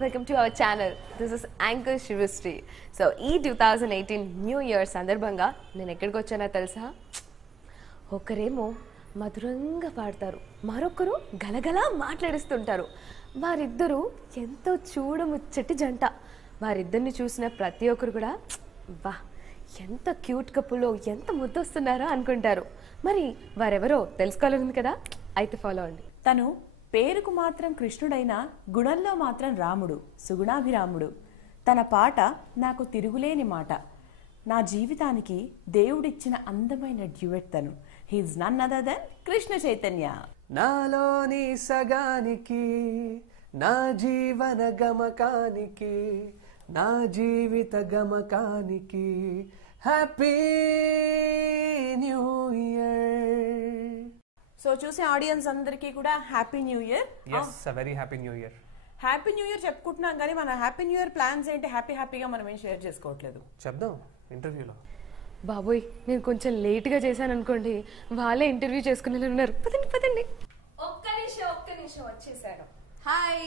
Welcome to our channel. This is Anchor Shivastri. So, ఈ 2018 new year సందర్భంగా నేను ఎక్కడికి వచ్చానో తెలుసా? ఒకరేమో మధురంగా పాడతారు, మరొకరు గలగలా మాట్లాడిస్తుంటారు. వారిద్దరూ ఎంతో చూడముచ్చటి జంట. వారిద్దరిని చూసిన ప్రతి ఒక్కరు కూడా వా ఎంత క్యూట్ కప్పులో ఎంత ముద్దొస్తున్నారా అనుకుంటారు. మరి వారెవరో తెలుసుకోవాలని కదా, అయితే ఫాలో అండి. తను పేరుకు మాత్రం కృష్ణుడైన గుణంలో మాత్రం రాముడు, సుగుణాభిరాముడు. తన పాట నాకు తిరుగులేని మాట. నా జీవితానికి దేవుడిచ్చిన అందమైన డ్యూయెట్ తను. He is none other than Krishna Chaitanya. నాలోని సగానికి, నా జీవన గమకానికి, నా జీవిత గమకానికి హ్యాపీ న్యూ ఇయర్. సో చూసే ఆడియన్స్ అందరికీ కూడా happy new year. yes a very happy new year. Happy new year చెప్పుకుంటున్నాం కానీ మన హ్యాపీ న్యూ ఇయర్ ప్లాన్స్ ఏంటి, హ్యాపీగా మనం ఏం షేర్ చేసుకోవట్లేదు. చెప్దాం ఇంటర్వ్యూలో. బాబోయ్, నేను కొంచెం లేట్గా చేశాను అనుకోండి, వాళ్ళే ఇంటర్వ్యూ చేసుకుని ఉన్నారు. పదండి పదండి. ఒక్క నిమిషం వచ్చేసాను. హాయ్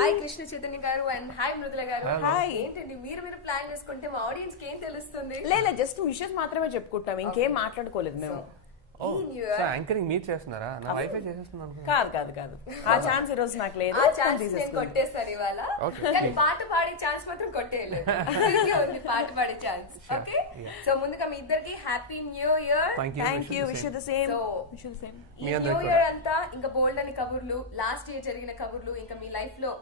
హాయ్ కృష్ణ చైతన్య గారు అండ్ హాయ్ మృదుల గారు. హాయ్. ఏంటండి మీరు ప్లాన్ చేసుకుంటే మా ఆడియన్స్ కి ఏం తెలుస్తుంది? లేదు జస్ట్ విషెస్ మాత్రమే చెప్పుకుంటాం, ఇంకేం మాట్లాడుకోలేదు మేము. యాంకరింగ్ మీరు చేస్తున్నారా? నా వైఫే చేసేస్తున్నాను. కాదు ఆ ఛాన్స్ ఈ రోజు నాకు లేదు. కొట్టేస్తారు ఇవాళ, కానీ పాట పాడే ఛాన్స్ మాత్రం కొట్టేయలేదు. పాట పాడే ఛాన్స్. ఓకే, సో ముందుగా మీ ఇద్దరికి happy new year. Thank you. Wish you the same. ఈ న్యూ ఇయర్ అంతా ఇంకా బోల్డ్ అని కబుర్లు, లాస్ట్ ఇయర్ జరిగిన కబుర్లు, ఇంకా మీ లైఫ్ లో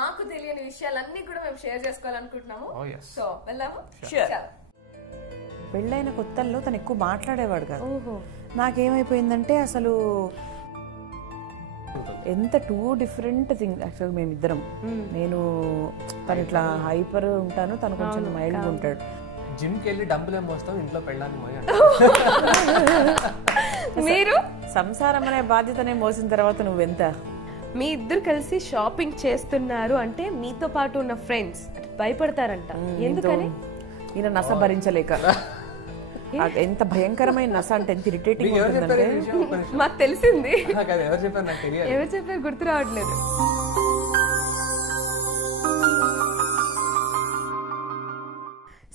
మాకు తెలియని విషయాలన్నీ కూడా మేము షేర్ చేసుకోవాలనుకుంటున్నాము. సో వెళ్దాము. పెళ్ళైన కొత్తల్లో తను ఎక్కువ మాట్లాడేవాడు కాదు. నాకేమైపోయిందంటే అసలు ఎంత టూ డిఫరెంట్ థింగ్. యాక్చువల్గా మేమిద్దరం, నేను తను ఇట్లా హైపర్ ఉంటాను, తను కొంచెం మైల్డ్గా ఉంటాడు. జిమ్ కి వెళ్ళి డంబుల్ ఏం మోస్తాం, ఇంట్లో పెళ్ళాన్ని మీరు సంసారం అనే బాధ్యతనే మోసిన తర్వాత నువ్వెంత. మీ ఇద్దరు కలిసి షాపింగ్ చేస్తున్నారు అంటే మీతో పాటు ఉన్న ఫ్రెండ్స్ భయపడతారంట. ఎందుకని? ఈయన నస భరించలేక. ఎంత భయంకరమైన నస అంటే ఎంత ఇరిటేటింగ్ ఉంటుందంటే మాకు తెలిసింది. ఎవరు చెప్పారు గుర్తు రావట్లేదు.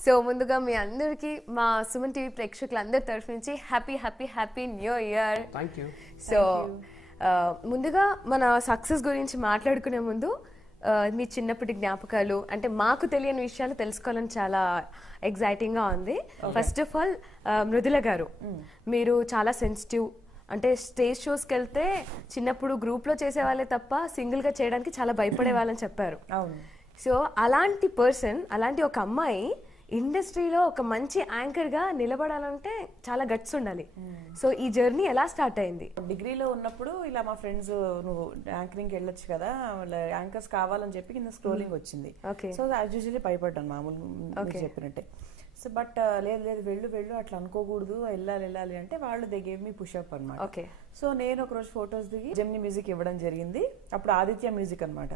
సో ముందుగా మీ అందరికి మా సుమన్ టీవీ ప్రేక్షకులందరి తరఫు నుంచి happy happy happy new year. So ముందుగా మన సక్సెస్ గురించి మాట్లాడుకునే ముందు మీ చిన్నప్పటి జ్ఞాపకాలు, అంటే మాకు తెలియని విషయాలు తెలుసుకోవాలని చాలా ఎగ్జైటింగ్గా ఉంది. ఫస్ట్ ఆఫ్ ఆల్ మృదుల గారు, మీరు చాలా సెన్సిటివ్, అంటే స్టేజ్ షోస్కి వెళ్తే చిన్నప్పుడు గ్రూప్లో చేసేవాళ్ళే తప్ప సింగిల్గా చేయడానికి చాలా భయపడే వాళ్ళని చెప్పారు. సో అలాంటి పర్సన్, అలాంటి ఒక అమ్మాయి ఇండస్ట్రీలో ఒక మంచి యాంకర్గా నిలబడాలంటే చాలా గట్స్ ఉండాలి. సో ఈ జర్నీ ఎలా స్టార్ట్ అయింది? డిగ్రీలో ఉన్నప్పుడు ఇలా మా ఫ్రెండ్స్, నువ్వు యాంకరింగ్కి వెళ్ళొచ్చు కదా, యాంకర్స్ కావాలని చెప్పి కింద స్క్రోలింగ్ వచ్చింది. సో యాజ్ యూజువల్లీ భయపడ్డాను మామూలు చెప్పినట్టే. సో బట్ లేదు వెళ్ళు అట్లా అనుకోకూడదు, వెళ్ళాలి అంటే వాళ్ళు దే గేవ్ మీ పుషప్ అనమాట. సో నేను ఒకరోజు ఫొటోస్ దిగి జెమిని మ్యూజిక్ ఇవ్వడం జరిగింది. అప్పుడు ఆదిత్య మ్యూజిక్ అనమాట.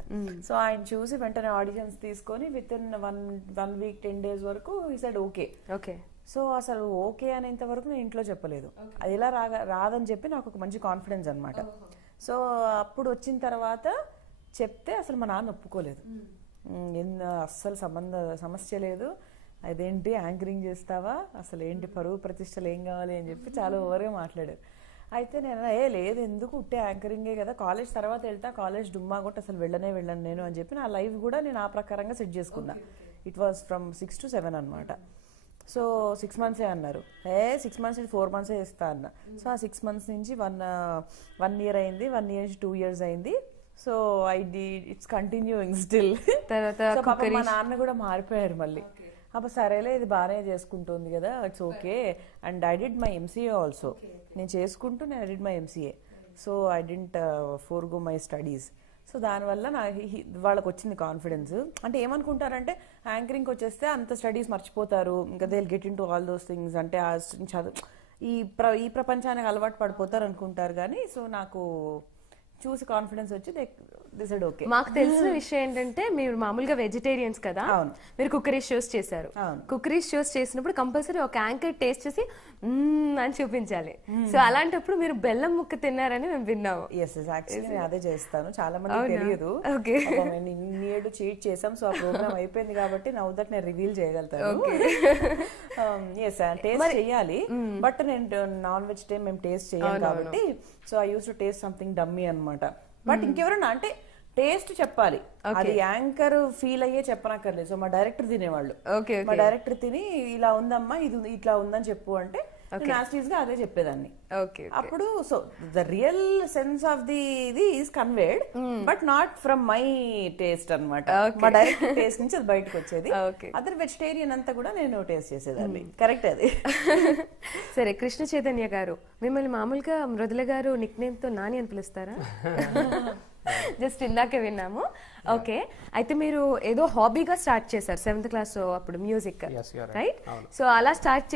సో ఆయన చూసి వెంటనే ఆడిషన్స్ తీసుకొని with in one week 10 days వరకు ఈ సైడ్ ఓకే. సో అసలు ఓకే అనేంత వరకు నేను ఇంట్లో చెప్పలేదు. అది ఎలా రాదని చెప్పి నాకు ఒక మంచి కాన్ఫిడెన్స్ అనమాట. సో అప్పుడు వచ్చిన తర్వాత చెప్తే అసలు మా నాన్న ఒప్పుకోలేదు. అస్సలు సమస్య లేదు, అదేంటి యాంకరింగ్ చేస్తావా, అసలు ఏంటి పరువు ప్రతిష్టలు ఏం కావాలి అని చెప్పి చాలా ఓవర్గా మాట్లాడారు. అయితే నేను లేదు, ఎందుకు ఉట్టే యాంకరింగే కదా, కాలేజ్ తర్వాత వెళ్తా, కాలేజ్ డుమ్మా కొట్టి అసలు వెళ్ళను నేను అని చెప్పి నా లైఫ్ కూడా నేను ఆ ప్రకారంగా సెట్ చేసుకున్నా. ఇట్ వాస్ ఫ్రమ్ 6 to 7 అనమాట. సో 6 months అన్నారు. 6 months 4 months ఇస్తా అన్న. సో ఆ 6 months నుంచి 1 year అయింది, 1 year నుంచి 2 years అయింది. So it's continuing still. తర్వాత మా నాన్న కూడా మారిపోయారు మళ్ళీ. అప్పుడు సరేలే, ఇది బాగానే చేసుకుంటుంది కదా, it's okay. And I did my MCA also. నేను చేసుకుంటూ I did my MCA. So I didn't forgo my studies. So దానివల్ల వాళ్ళకి వచ్చింది కాన్ఫిడెన్స్. అంటే ఏమనుకుంటారంటే యాంకరింగ్కి వచ్చేస్తే అంత స్టడీస్ మర్చిపోతారు, ఇంకా they will get in to all those things, అంటే చదువు ఈ ప్రపంచానికి అలవాటు పడిపోతారు అనుకుంటారు. కానీ సో నాకు చూసి కాన్ఫిడెన్స్ వచ్చి డిసైడ్ ఓకే. మాకు తెలిసిన విషయం ఏంటంటే మీరు మామూలుగా వెజిటేరియన్స్ కదా, మీరు కుక్కరీ షోస్ చేశారు. కుక్కరీ షోస్ చేసినప్పుడు కంపల్సరీ ఒక యాంకర్ టేస్ట్ చేసి అని చూపించాలి. సో అలాంటప్పుడు మీరు బెల్లం ముక్క తిన్నారని మేము విన్నాము. అదే చేస్తాను, చాలా మంది తెలియదు. ఇన్ని లేదు చీట్ చేసాం, సో ఆ ప్రోగ్రామ్ అయిపోయింది కాబట్టి నౌ దట్ నేను రివీల్ చేయగలుగుతాను. టేస్ట్ చేయాలి, బట్ నేను నాన్ వెజ్ మేము టేస్ట్ చేయాలి కాబట్టి so I use to taste something dummy అన్నమాట. బట్ ఇంకెవరన్నా అంటే టేస్ట్ చెప్పాలి, అది యాంకర్ ఫీల్ అయ్యే చెప్పనక్కర్లేదు. సో మా డైరెక్టర్ తినేవాళ్ళు, మా డైరెక్టర్ తిని ఇలా ఉందమ్మా ఇది ఇట్లా ఉందని చెప్పు అంటే నాస్టీస్ గా అదే చెప్పేదాన్ని. అప్పుడు so the real sense of the ఇది is conveyed, but not from my taste అన్నమాట. మా డైరెక్టర్ టేస్ట్ నుంచి అది బయటకు వచ్చేది. అదర్ వెజిటేరియన్ అంతా కూడా నేను టేస్ట్ చేసేదాన్ని. కరెక్ట్ అది. సరే, కృష్ణ చైతన్య గారు మిమ్మల్ని మామూలుగా మృదుల గారు నిక్ నేమ్ తో నాని అని పిలుస్తారా? జస్ట్ ఇందాకే విన్నాము. ఓకే, అయితే మీరు ఏదో హాబీగా స్టార్ట్ చేశారు 7th క్లాస్ అప్పుడు మ్యూజిక్, రైట్? సో అలా స్టార్ట్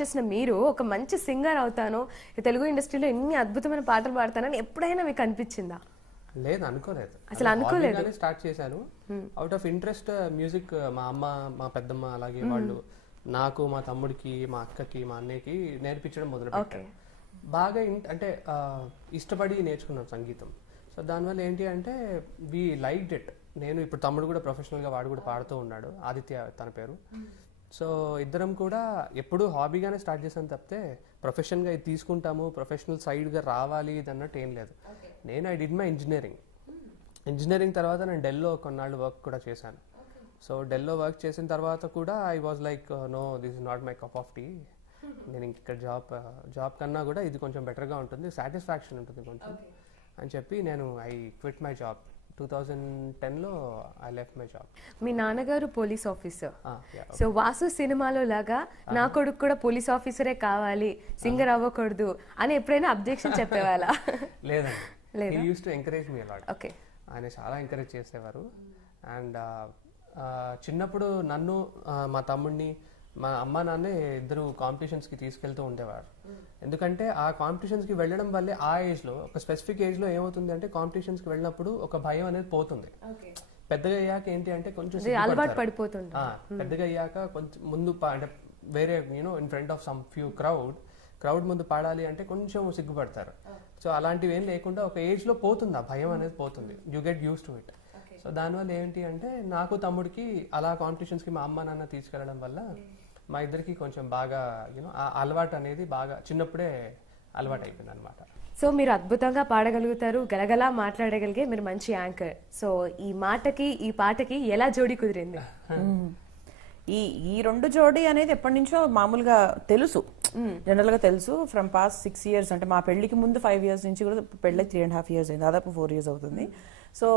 చేసిన మీరు ఒక మంచి సింగర్ అవుతాను, తెలుగు ఇండస్ట్రీలో ఎన్ని అద్భుతమైన పాటలు పాడతానని ఎప్పుడైనా మీకు అనిపించిందా? లేదు, అనుకోలేదు. అసలు అనుకోలేదు. స్టార్ట్ చేశాను అవుట్ ఆఫ్ ఇంట్రెస్ట్. మ్యూజిక్ మా అమ్మ, మా పెద్దమ్మ, అలాగే వాళ్ళు నాకు, మా తమ్ముడికి, మా అక్కకి, మా అన్నయ్యకి నేర్పించడం మొదలుపెట్టారు. బాగా అంటే ఇష్టపడి నేర్చుకున్నాం సంగీతం. సో దానివల్ల ఏంటి అంటే వి లైక్డ్ ఇట్. నేను ఇప్పుడు తమ్ముడు కూడా ప్రొఫెషనల్గా వాడు కూడా పాడుతూ ఉన్నాడు, ఆదిత్య తన పేరు. సో ఇద్దరం కూడా ఎప్పుడు హాబీగానే స్టార్ట్ చేసాను తప్పితే ప్రొఫెషన్గా ఇది తీసుకుంటాము, ప్రొఫెషనల్ సైడ్గా రావాలి ఇది అన్నట్టు ఏం లేదు. నేను ఐ డిడ్ మై ఇంజనీరింగ్ తర్వాత నేను ఢిల్లీలో కొన్నాళ్ళు వర్క్ కూడా చేశాను. సో ఢిల్లీలో వర్క్ చేసిన తర్వాత కూడా I was like no, this is not my cup of tea. నేను ఇక్కడ జాబ్ కన్నా కూడా ఇది కొంచెం బెటర్గా ఉంటుంది, సాటిస్ఫాక్షన్ ఉంటుంది కొంచెం అని చెప్పి నేను ఐ క్విట్ మై జాబ్. 2010లో ఐ లెఫ్ట్ మై జాబ్. మీ నాన్నగారు పోలీస్ ఆఫీసర్. సో వాసు సినిమాలో లాగా నా కొడుకు కూడా పోలీస్ ఆఫీసరే కావాలి, సింగర్ అవ్వకూడదు అని ఎప్పుడైనా అబ్జెక్షన్ చెప్పేవాళ్ళ? లేదండి, he used to encourage me a lot. Okay, ఆయన చాలా ఎంకరేజ్ చేసేవారు. అండ్ చిన్నప్పుడు నన్ను, మా తమ్ముడిని, మా అమ్మ నాన్నే ఇద్దరు కాంపిటీషన్స్కి తీసుకెళ్తూ ఉండేవారు. ఎందుకంటే ఆ కాంపిటీషన్స్కి వెళ్ళడం వల్లే ఆ ఏజ్లో, ఒక స్పెసిఫిక్ ఏజ్లో ఏమవుతుంది అంటే కాంపిటీషన్స్కి వెళ్ళినప్పుడు ఒక భయం అనేది పోతుంది. పెద్దగా అయ్యాక ఏంటి అంటే కొంచెం అలవాటు పడిపోతుంది. పెద్దగా అయ్యాక కొంచెం ముందు అంటే వేరే in front of some few crowd ముందు పాడాలి అంటే కొంచెం సిగ్గుపడతారు. సో అలాంటివి ఏం లేకుండా ఒక ఏజ్లో పోతుంది, ఆ భయం అనేది పోతుంది. You get use to it. So దానివల్ల ఏంటి అంటే నాకు తమ్ముడికి అలా కాంపిటీషన్స్కి మా అమ్మ నాన్న తీసుకెళ్ళడం వల్ల మా ఇద్దరికి కొంచెం బాగా ఆ అలవాటు అనేది బాగా చిన్నప్పుడే అలవాటు అయిపోయింది అనమాట. సో మీరు అద్భుతంగా పాడగలుగుతారు, గలగలా మాట్లాడగలిగే మీరు మంచి యాంకర్. సో ఈ మాటకి ఈ పాటకి ఎలా జోడీ కుదిరింది? ఈ రెండు జోడీ అనేది ఎప్పటి నుంచో మామూలుగా తెలుసు, జనరల్ గా తెలుసు. ఫ్రమ్ పాస్ట్ 6 years, అంటే మా పెళ్లికి ముందు 5 years నుంచి కూడా, పెళ్ళి 3.5 years అయింది, దాదాపు 4 years అవుతుంది. సో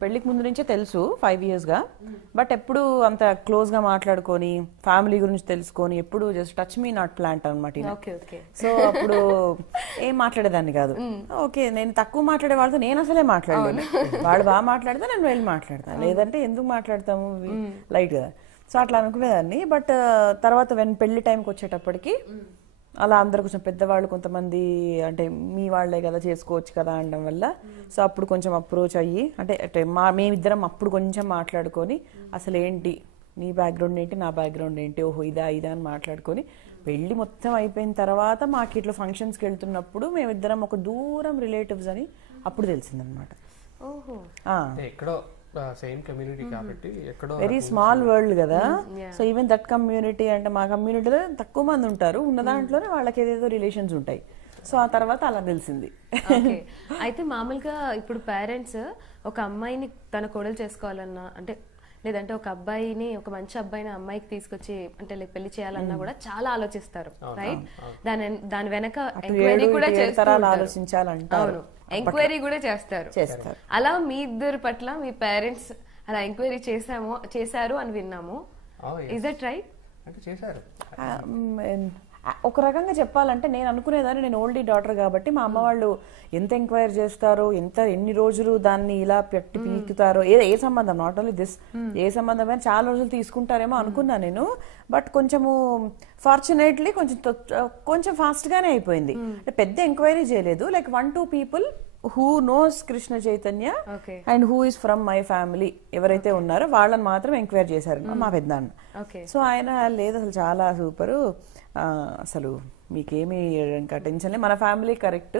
పెళ్లికి ముందు నుంచే తెలుసు 5 years గా. బట్ ఎప్పుడు అంత క్లోజ్ గా మాట్లాడుకొని ఫ్యామిలీ గురించి తెలుసుకొని ఎప్పుడు just touch me not plant అనమాట. సో అప్పుడు ఏం మాట్లాడేదాన్ని కాదు. ఓకే, నేను తక్కువ మాట్లాడే వాళ్ళతో నేను అసలే మాట్లాడలేను. వాళ్ళు బాగా మాట్లాడితే నేను వెళ్ళి మాట్లాడతాను, లేదంటే ఎందుకు మాట్లాడతాము లైట్ గా. సో అట్లా అనుకునేదాన్ని. బట్ తర్వాత పెళ్లి టైంకి వచ్చేటప్పటికి అలా అందరు కొంచెం పెద్దవాళ్ళు కొంతమంది అంటే మీ వాళ్లే కదా చేసుకోవచ్చు కదా అనడం వల్ల సో అప్పుడు కొంచెం అప్రోచ్ అయ్యి అంటే మేమిద్దరం అప్పుడు కొంచెం మాట్లాడుకొని అసలు ఏంటి నీ బ్యాక్గ్రౌండ్ ఏంటి నా బ్యాక్గ్రౌండ్ ఏంటి ఓహో ఇదా అని మాట్లాడుకొని పెళ్లి మొత్తం అయిపోయిన తర్వాత మాకు ఇట్లా ఫంక్షన్స్కి వెళ్తున్నప్పుడు మేమిద్దరం ఒక దూరం రిలేటివ్స్ అని అప్పుడు తెలిసిందనమాట. ఎక్కడో సేమ్ కమ్యూనిటీ కాబట్టి ఎక్కడో వెరీ స్మాల్ వరల్డ్ కదా. సో ఈవెన్ దట్ కమ్యూనిటీ అంటే మా కమ్యూనిటీలో తక్కువ మంది ఉంటారు, ఉన్న దాంట్లోనే వాళ్ళకి ఏదేదో రిలేషన్స్ ఉంటాయి. సో ఆ తర్వాత అలా తెలిసింది. అయితే మామూలుగా ఇప్పుడు పేరెంట్స్ ఒక అమ్మాయిని తన కోడలు చేసుకోవాలన్నా అంటే లేదంటే ఒక అబ్బాయిని ఒక మంచి అబ్బాయిని అమ్మాయికి తీసుకొచ్చి అంటే పెళ్లి చేయాలన్నా కూడా చాలా ఆలోచిస్తారు, రైట్? దాని వెనక ఎంక్వైరీ కూడా చేస్తారు, ఎంక్వైరీ కూడా చేస్తారు. అలా మీ ఇద్దరు పట్ల మీ పేరెంట్స్ అలా ఎంక్వైరీ చేశారు అని విన్నాము. Is that right? అంటే చేశారు. ఒక రకంగా చెప్పాలంటే నేను అనుకునేదాన్ని, నేను ఓల్డీ డాటర్ కాబట్టి మా అమ్మ వాళ్ళు ఎంత ఎంక్వైరీ చేస్తారో ఎన్ని రోజులు దాన్ని ఇలా పెట్టి పీకుతారో ఏ సంబంధం నాట్ ఓన్లీ దిస్ ఏ సంబంధం అయినా చాలా రోజులు తీసుకుంటారేమో అనుకున్నా నేను. బట్ కొంచెము ఫార్చునేట్లీ కొంచెం ఫాస్ట్ గానే అయిపోయింది. అంటే పెద్ద ఎంక్వైరీ చేయలేదు, like 1-2 people who knows Krishna Chaitanya and who is from my family ఎవరైతే ఉన్నారో వాళ్ళని మాత్రం ఎంక్వైరీ చేశారు మా పెద్దనాన్న. సో ఆయన లేదు అసలు చాలా సూపరు, అసలు మీకేమి ఇంకా టెన్షన్ లేదు, మన ఫ్యామిలీ కరెక్ట్,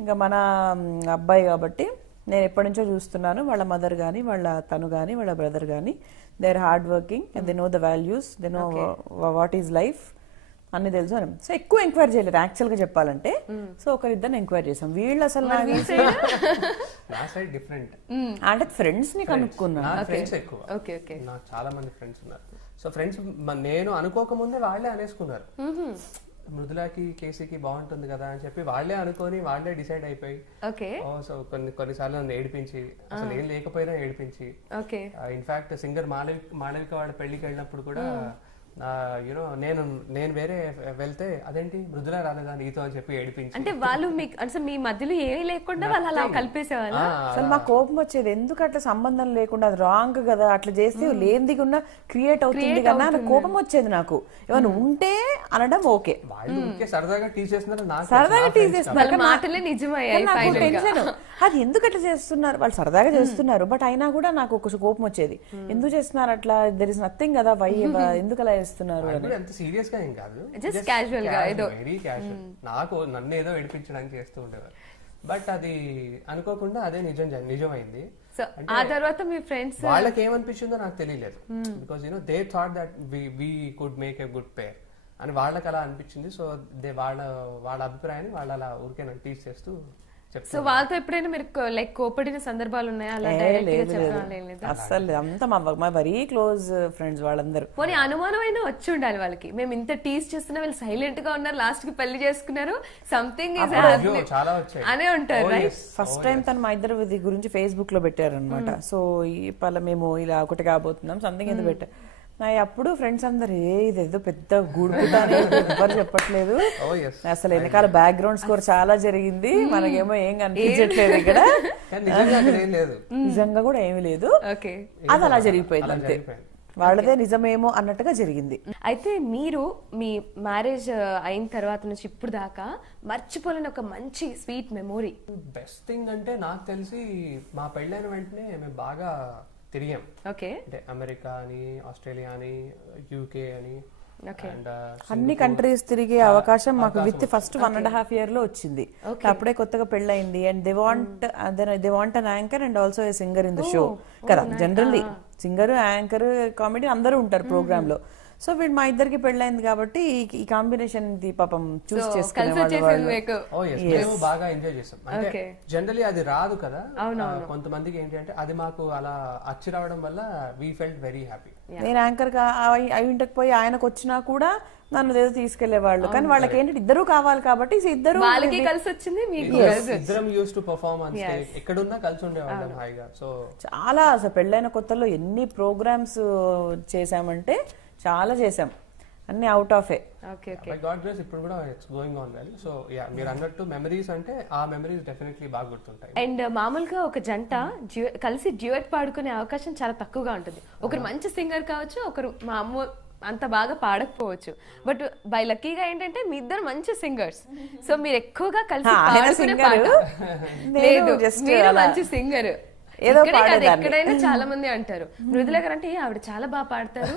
ఇంకా మన అబ్బాయి కాబట్టి నేను ఎప్పటి నుంచో చూస్తున్నాను. వాళ్ళ మదర్ కానీ తను కానీ వాళ్ళ బ్రదర్ కానీ they are hard working and they know the values, they know what is life అన్ని తెలుసు అని. సో ఎక్కువ ఎంక్వైరీ చేయలేదు యాక్చువల్ గా చెప్పాలంటే. సో ఒకరిద్దరిని ఎంక్వైరీ చేసాం. వీళ్ళు అసలు అంటే ఫ్రెండ్స్ ని కనుక్కున్నా. నాకు చాలా మంది ఫ్రెండ్స్ ఉన్నారు. సో ఫ్రెండ్స్ నేను అనుకోకముందే వాళ్ళే అనేసుకున్నారు, మృదులాకి కేసీకి బాగుంటుంది కదా అని చెప్పి వాళ్ళే అనుకొని వాళ్ళే డిసైడ్ అయిపోయి, సో కొన్నిసార్లు నన్ను ఏడిపించి, అసలు ఏం లేకపోయినా ఏడిపించి, ఇన్ఫాక్ట్ సింగర్ మాళవిక వాళ్ళ పెళ్లికి వెళ్ళినప్పుడు కూడా యూనో నేను వేరే వెళ్తే అదేంటి మృదులా రాలేదా నీతో అని చెప్పి ఏడిపించి, అంటే వాళ్ళు మీకు అసలు మీ మధ్యలో ఏమీ లేకుండా వాళ్ళు అలా కలిపేసేవాళ్ళు. అసలు మా కోపం వచ్చేది, ఎందుకు అట్లా సంబంధం లేకుండా, అది రాంగ్ కదా, అట్లా చేస్తే లేనిదిగున్నా క్రియేట్ అవుతుంది కదా అని కోపం వచ్చేది నాకు. ఏమైనా ఉంటే అనడం ఓకే, వాళ్ళు సరదాగా టీచ్ చేస్తున్నారు, సరదాగా టీచ్ చేస్తున్నారు, మాటలే నిజమయ్యాయి. అది ఎందుకు అట్లా చేస్తున్నారు, వాళ్ళు సరదాగా చేస్తున్నారు, బట్ అయినా కూడా నాకు ఒక కోపం వచ్చేది, ఎందుకు చేస్తున్నారు అట్లా, దెర్ ఇస్ నథింగ్ కదా, వై ఎందుకు అలా చేస్తున్నారు. సీరియస్ గా ఏం కాదు, జస్ట్ క్యాజువల్ గా ఏదో వెరీ క్యాజువల్. నాకు నన్ను ఏదో ఏడిపించడానికి చేస్తూ ఉండేవారు, బట్ అది అనుకోకుండా అదే నిజమైంది. ఆ తర్వాత మీ ఫ్రెండ్స్ వాళ్ళకి ఏమనిపించిందో నాకు తెలియలేదు, because you know they thought that we could make a good pair అని వాళ్ళకి అలా అనిపించింది. సో వాళ్ళ అభిప్రాయాన్ని వాళ్ళు అలా ఊరికే నన్ను టీచ్ చేస్తూ. సో వాళ్ళతో ఎప్పుడైనా మీరు లైక్ కోపడిన సందర్భాలు ఉన్నాయా? అసలు అంతా మా వెరీ క్లోజ్ ఫ్రెండ్స్ వాళ్ళందరూ. పోనీ అనుమానమైనా వచ్చి ఉండాలి వాళ్ళకి, మేము ఇంత టీజ్ చేస్తున్నా వీళ్ళు సైలెంట్ గా ఉన్నారు, లాస్ట్ కి పెళ్లి చేసుకున్నారు, సంథింగ్ అనే ఉంటారు. ఫస్ట్ టైం తను మా ఇద్దరు గురించి ఫేస్బుక్ లో పెట్టారు అనమాట. సో మేము ఇలా ఒకటి కాబోతున్నాం సంథింగ్ ఏదో పెట్టారు. అప్పుడు ఫ్రెండ్స్ అందరు ఇదేదో పెద్ద గూడుపుతానే ఎవరు చెప్పట్లేదు, అసలు వెనకాల బ్యాక్గ్రౌండ్ స్కోర్ చాలా జరిగింది, మనకేమో ఏం కనిపించట్లేదు ఇక్కడ, నిజంగా కూడా ఏమీ లేదు, అది అలా జరిగిపోయింది అంతే, వాళ్ళదే నిజమేమో అన్నట్టుగా జరిగింది. అయితే మీరు మీ మ్యారేజ్ అయిన తర్వాత నుంచి ఇప్పుడు దాకా మర్చిపోలేని ఒక మంచి స్వీట్ మెమొరీ? బెస్ట్ థింగ్ అంటే నాకు తెలిసి మా పెళ్ళైన వెంటనే మేము బాగా తిరిగాం. అంటే అమెరికా అని, ఆస్ట్రేలియా అని, యూకే అని, అన్ని కంట్రీస్ తిరిగే అవకాశం మాకు విత్ ఫస్ట్ 1.5 year లో వచ్చింది. అప్పుడే కొత్తగా పెళ్ళయింది. And they want an anchor and also a singer in the show కదా. జనరల్లీ సింగర్, యాంకర్, కామెడీ అందరూ ఉంటారు ప్రోగ్రామ్ లో. సో వీడు మా ఇద్దరికి పెళ్ళైంది కాబట్టి ఈ కాంబినేషన్ పాపం చూస్ చేసుకునేవాళ్ళు. బాగా ఎంజాయ్ చేసాం. అంటే జనరలీ అది రాదు కదా కొంతమందికి, ఏంటంటే అది మాకు అలా అచ్చి రావడం వల్ల వీ ఫెల్ట్ వెరీ హ్యాపీ. నేను యాంకర్ గా ఇంటికి పోయి ఆయనకు వచ్చినా కూడా నన్ను ఏదో తీసుకెళ్లేవాళ్ళు, కానీ వాళ్ళకి ఏంటంటే ఇద్దరు కావాలి కాబట్టి ఇద్దరు కలిసి వచ్చింది. ఇద్దరం use to perform on stage, ఎక్కడున్నా కలిసి ఉండేవాళ్ళం హాయిగా. సో చాలా అసలు పెళ్ళైన కొత్తలో ఎన్ని ప్రోగ్రామ్స్ చేసామంటే చాలా చేసాం, అన్ని అవుట్ ఆఫ్ ఇప్పుడు కూడా it's going on well. So yeah, మీరు అన్నట్టు మెమరీస్ అంటే ఆ మెమరీస్ డెఫినెట్లీ బాగా గుర్తుంటాయి. అండ్ మామూలుగా ఒక జంట కలిసి డ్యూయట్ పాడుకునే అవకాశం చాలా తక్కువగా ఉంటుంది. ఒకరు మంచి సింగర్ కావచ్చు, ఒకరు మా అమ్మ అంత బాగా పాడకపోవచ్చు, బట్ బై లక్కీగా ఏంటంటే మీ ఇద్దరు మంచి సింగర్స్. సో మీరు ఎక్కువగా కలిసి మంచి సింగర్ ఎక్కడైనా చాలా మంది అంటారు మృదుల గారు అంటే ఆవిడ చాలా బాగా పాడతారు,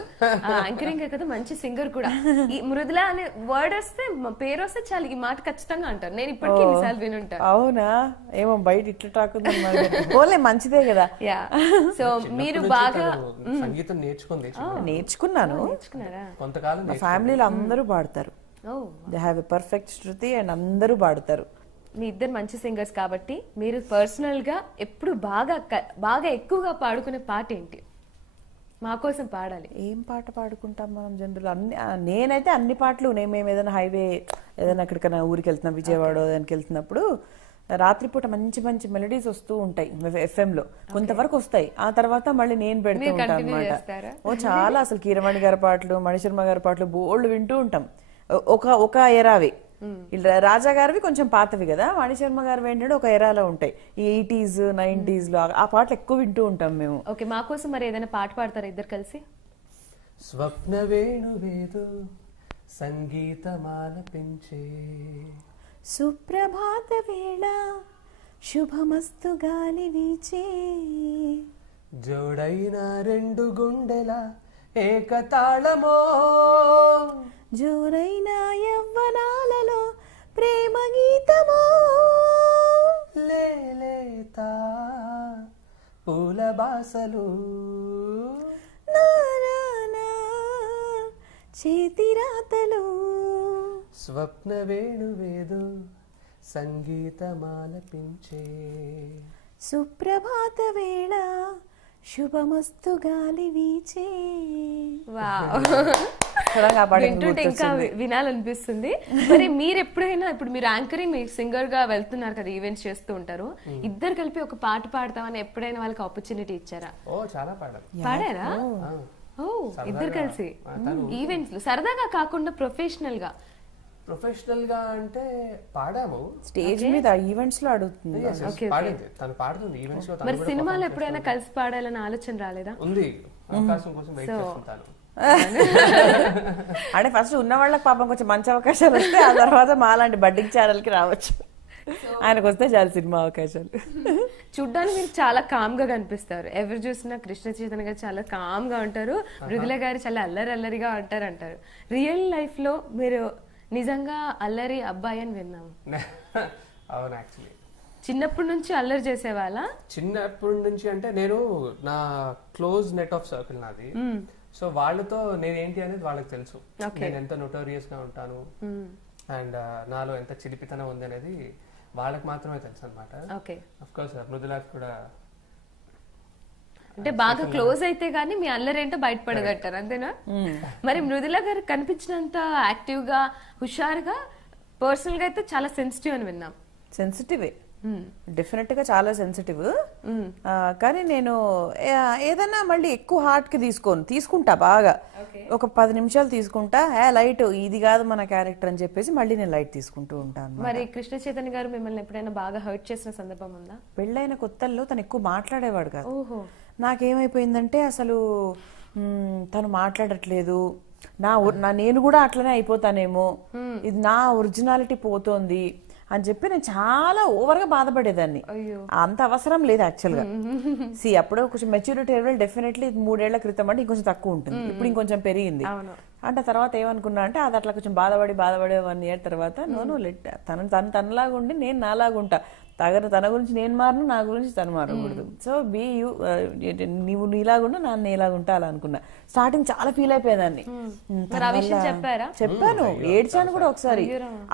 యాంకరింగ్ కదా, మంచి సింగర్ కూడా. ఈ మృదుల అనే వర్డ్ వస్తే, పేరు వస్తే చాలా ఈ మాట ఖచ్చితంగా అంటారు. నేను ఇప్పటికీ ఎన్నిసార్లు వినుంటాను. అవునా, ఏమో బయట ఇట్లా టాక్ మంచిదే కదా. యా, సో మీరు బాగా సంగీతం నేర్చుకున్నారా? కొంతకాలం మా ఫ్యామిలీలో అందరూ పాడతారు. They have a perfect Shruti and అందరూ పాడతారు. మీ ఇద్దరు మంచి సింగర్స్ కాబట్టి మీరు పర్సనల్ గా ఎప్పుడు బాగా ఎక్కువగా పాడుకునే పాట ఏంటి? మా కోసం పాడాలి. ఏం పాట పాడుకుంటాం మనం జనరల్? నేనైతే అన్ని పాటలు, మేము ఏదైనా హైవే ఏదైనా ఎక్కడికైనా ఊరికి వెళ్తున్నాం, విజయవాడ దానికి వెళ్తున్నప్పుడు రాత్రిపూట మంచి మంచి మెలడీస్ వస్తూ ఉంటాయి FM లో, కొంతవరకు వస్తాయి. ఆ తర్వాత మళ్ళీ నేను పెడుతూ ఉంటాను అనమాట. చాలా అసలు కీరవాణి గారి పాటలు, మణిశర్మ గారి పాటలు బోల్డ్ వింటూ ఉంటాం. ఒక ఎరావి, రాజా గారివి కొంచెం పాతవి కదా, మణిశర్మ గారు ఏంటంటే ఒక ఎరాలో ఉంటాయి, ఈ 80s 90s లో ఆ పాటలు ఎక్కువ వింటూ ఉంటాం మేము. ఓకే, మా కోసం మరి ఏదైనా పాట పాడతారా ఇద్దరు కలిసి? స్వప్న వేణువేదో సంగీతమాల పెంచే, సుప్రభాత వేళ శుభమస్తు గాలి వీచే, జోడైన రెండు గుండెల ఏకతాళమో, జోరైన యవ్వనాలలో ప్రేమ గీతమో, లేలేతా పూల బాసలు చేతి రాతలు స్వప్న వేణువేదో సంగీతమాలపించే సుప్రభాత వేళ శుభమస్తు గాలి వీచే. వింటుంటే ఇంకా వినాలనిపిస్తుంది. మరి మీరు ఎప్పుడైనా ఇప్పుడు మీరు యాంకరింగ్ సింగర్ గా వెళ్తున్నారు కదా, ఈవెంట్స్ చేస్తూ ఉంటారు, ఇద్దరు కలిపి ఒక పాట పాడతామని ఎప్పుడైనా వాళ్ళకి ఆపర్చునిటీ ఇచ్చారా? చాలా పాడారా? ఓ ఇద్దరు కలిసి ఈవెంట్స్ లో సరదాగా కాకుండా ప్రొఫెషనల్ గా అంటే పాడాము స్టేజ్ మీద ఈవెంట్స్ లో అడుగుతుంది. తను పాడుతుంది ఈవెంట్స్ లో. మరి సినిమాలో ఎప్పుడైనా కలిసి పాడాలని ఆలోచన రాలేదా? ఉంది, అవకాశం కోసం వెయిట్ చేస్తుంటాను. అంటే ఫస్ట్ ఉన్న వాళ్ళకి పాపం కొంచెం మంచి అవకాశాలు వస్తే ఆ తర్వాత మాలాంటి బడ్డింగ్ ఛానల్ కి రావచ్చు. ఆయనకు వస్తే చాలు సినిమా అవకాశాలు. చూడ్డానికి మీరు చాలా కామ్ గా కనిపిస్తారు. ఎవరు చూసినా కృష్ణ చైతన్య గారు చాలా కామ్ గా ఉంటారు, మృదుల గారు చాలా అల్లరిగా ఉంటారు అంటారు. రియల్ లైఫ్ లో మీరు నిజంగా అల్లరి అబ్బాయి అని విన్నాము. అవును, యాక్చువల్లీ చిన్నప్పటి నుంచి అల్లరి చేసేవాళ్ళ? చిన్నప్పటి నుంచి అంటే నేను నా క్లోజ్ నెట్ ఆఫ్ సర్కిల్ నాది. సో వాళ్ళతో నేనేంటి అనేది వాళ్ళకి తెలుసు. నేను ఎంత నోటోరియస్ గా ఉంటాను అండ్ నాలో ఎంత చిలిపితనం ఉంది అనేది వాళ్ళకి మాత్రమే తెలుసు అనమాట. ఆఫ్ కోర్స్ మృదులా కూడా అంటే బాగా క్లోజ్ అయితే గానీ మీ అల్లరి ఏంటో బయటపడగట్టారు, అంతేనా? మరి మృదుల గారు కనిపించినంత యాక్టివ్ గా హుషారుగా పర్సనల్ గా అయితే చాలా సెన్సిటివ్ అని విన్నాం. సెన్సిటివే, డెఫినెట్ గా చాలా సెన్సిటివ్. కానీ నేను ఏదన్నా మళ్ళీ ఎక్కువ హార్ట్ కి తీసుకుంటా బాగా. ఒక 10 నిమిషాలు తీసుకుంటా, లైట్ ఇది కాదు మన క్యారెక్టర్ అని చెప్పేసి మళ్ళీ నేను లైట్ తీసుకుంటూ ఉంటాను. మరి కృష్ణ చైతన్య గారు మిమ్మల్ని ఎప్పుడైనా బాగా హర్ట్ చేసిన సందర్భం ఉందా? పెళ్ళైన కొత్తల్లో తను ఎక్కువ మాట్లాడేవాడు కాదు. నాకేమైపోయిందంటే అసలు తను మాట్లాడట్లేదు, నేను కూడా అట్లనే అయిపోతానేమో, ఇది నా ఒరిజినాలిటీ పోతోంది అని చెప్పి నేను చాలా ఓవర్ గా బాధపడేదాన్ని. అంత అవసరం లేదు యాక్చువల్ గా. అప్పుడు కొంచెం మెచ్యూరిటీ లెవెల్ డెఫినెట్లీ 3 ఏళ్ల క్రితం అంటే ఇంకొంచెం తక్కువ ఉంటుంది, ఇప్పుడు ఇంకొంచెం పెరిగింది. అంటే తర్వాత ఏమనుకున్నా అంటే అది అట్లా కొంచెం బాధపడి 1 year తర్వాత నోను లెట్ తనలాగా ఉండి నేను నాలాగా ఉంటా, తన గురించి నేను మారను, నా గురించి తను మారకూడదు. సో బీ యూ, నీవు నీలాగుండా నా నేలాగుంటా అలా అనుకున్నా. స్టార్టింగ్ చాలా ఫీల్ అయిపోయేదాన్ని. చెప్పాను, ఏడ్చాను కూడా ఒకసారి.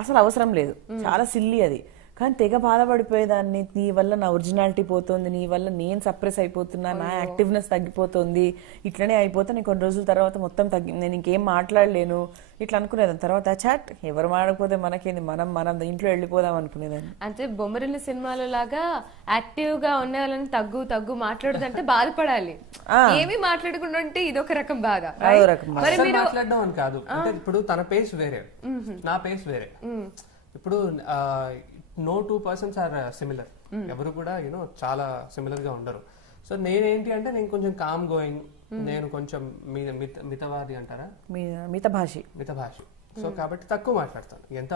అసలు అవసరం లేదు, చాలా సిల్లీ అది. కానీ తెగ బాధపడిపోయేదాన్ని. నీ వల్ల నా ఒరిజినాలిటీ పోతుంది, నీ వల్ల నేను సప్రెస్ అయిపోతున్నా, నా యాక్టివ్నెస్ తగ్గిపోతుంది, ఇట్లనే అయిపోతే నేను కొన్ని రోజుల తర్వాత మొత్తం నేను ఇంకేం మాట్లాడలేను ఇట్లా అనుకునేదాన్ని. తర్వాత చాట్ ఎవరు మాడకపోతే మనకేంది, మనం ఇంట్లో వెళ్ళిపోదాం అనుకునేదాన్ని. అంటే బొమ్మరిల్లు సినిమాలో లాగా యాక్టివ్ గా ఉన్న వాళ్ళని తగ్గు మాట్లాడదంటే బాధపడాలి, ఏమి మాట్లాడకుండా ఉంటే ఇదొక రకం బాధ. మాట్లాడడం అని కాదు, అంటే ఇప్పుడు తన పేస్ వేరే, నా పేస్ వేరే. ఇప్పుడు no two persons are similar. ఎవరు కూడా చాలా సిమిలర్ గా ఉండరు. సో నేనేంటి అంటే నేను కొంచెం కామ్ గోయింగ్, నేను కొంచెం మితవాది అంటారా, మితభాషి. సో కాబట్టి తక్కువ మాట్లాడతాను, ఎంత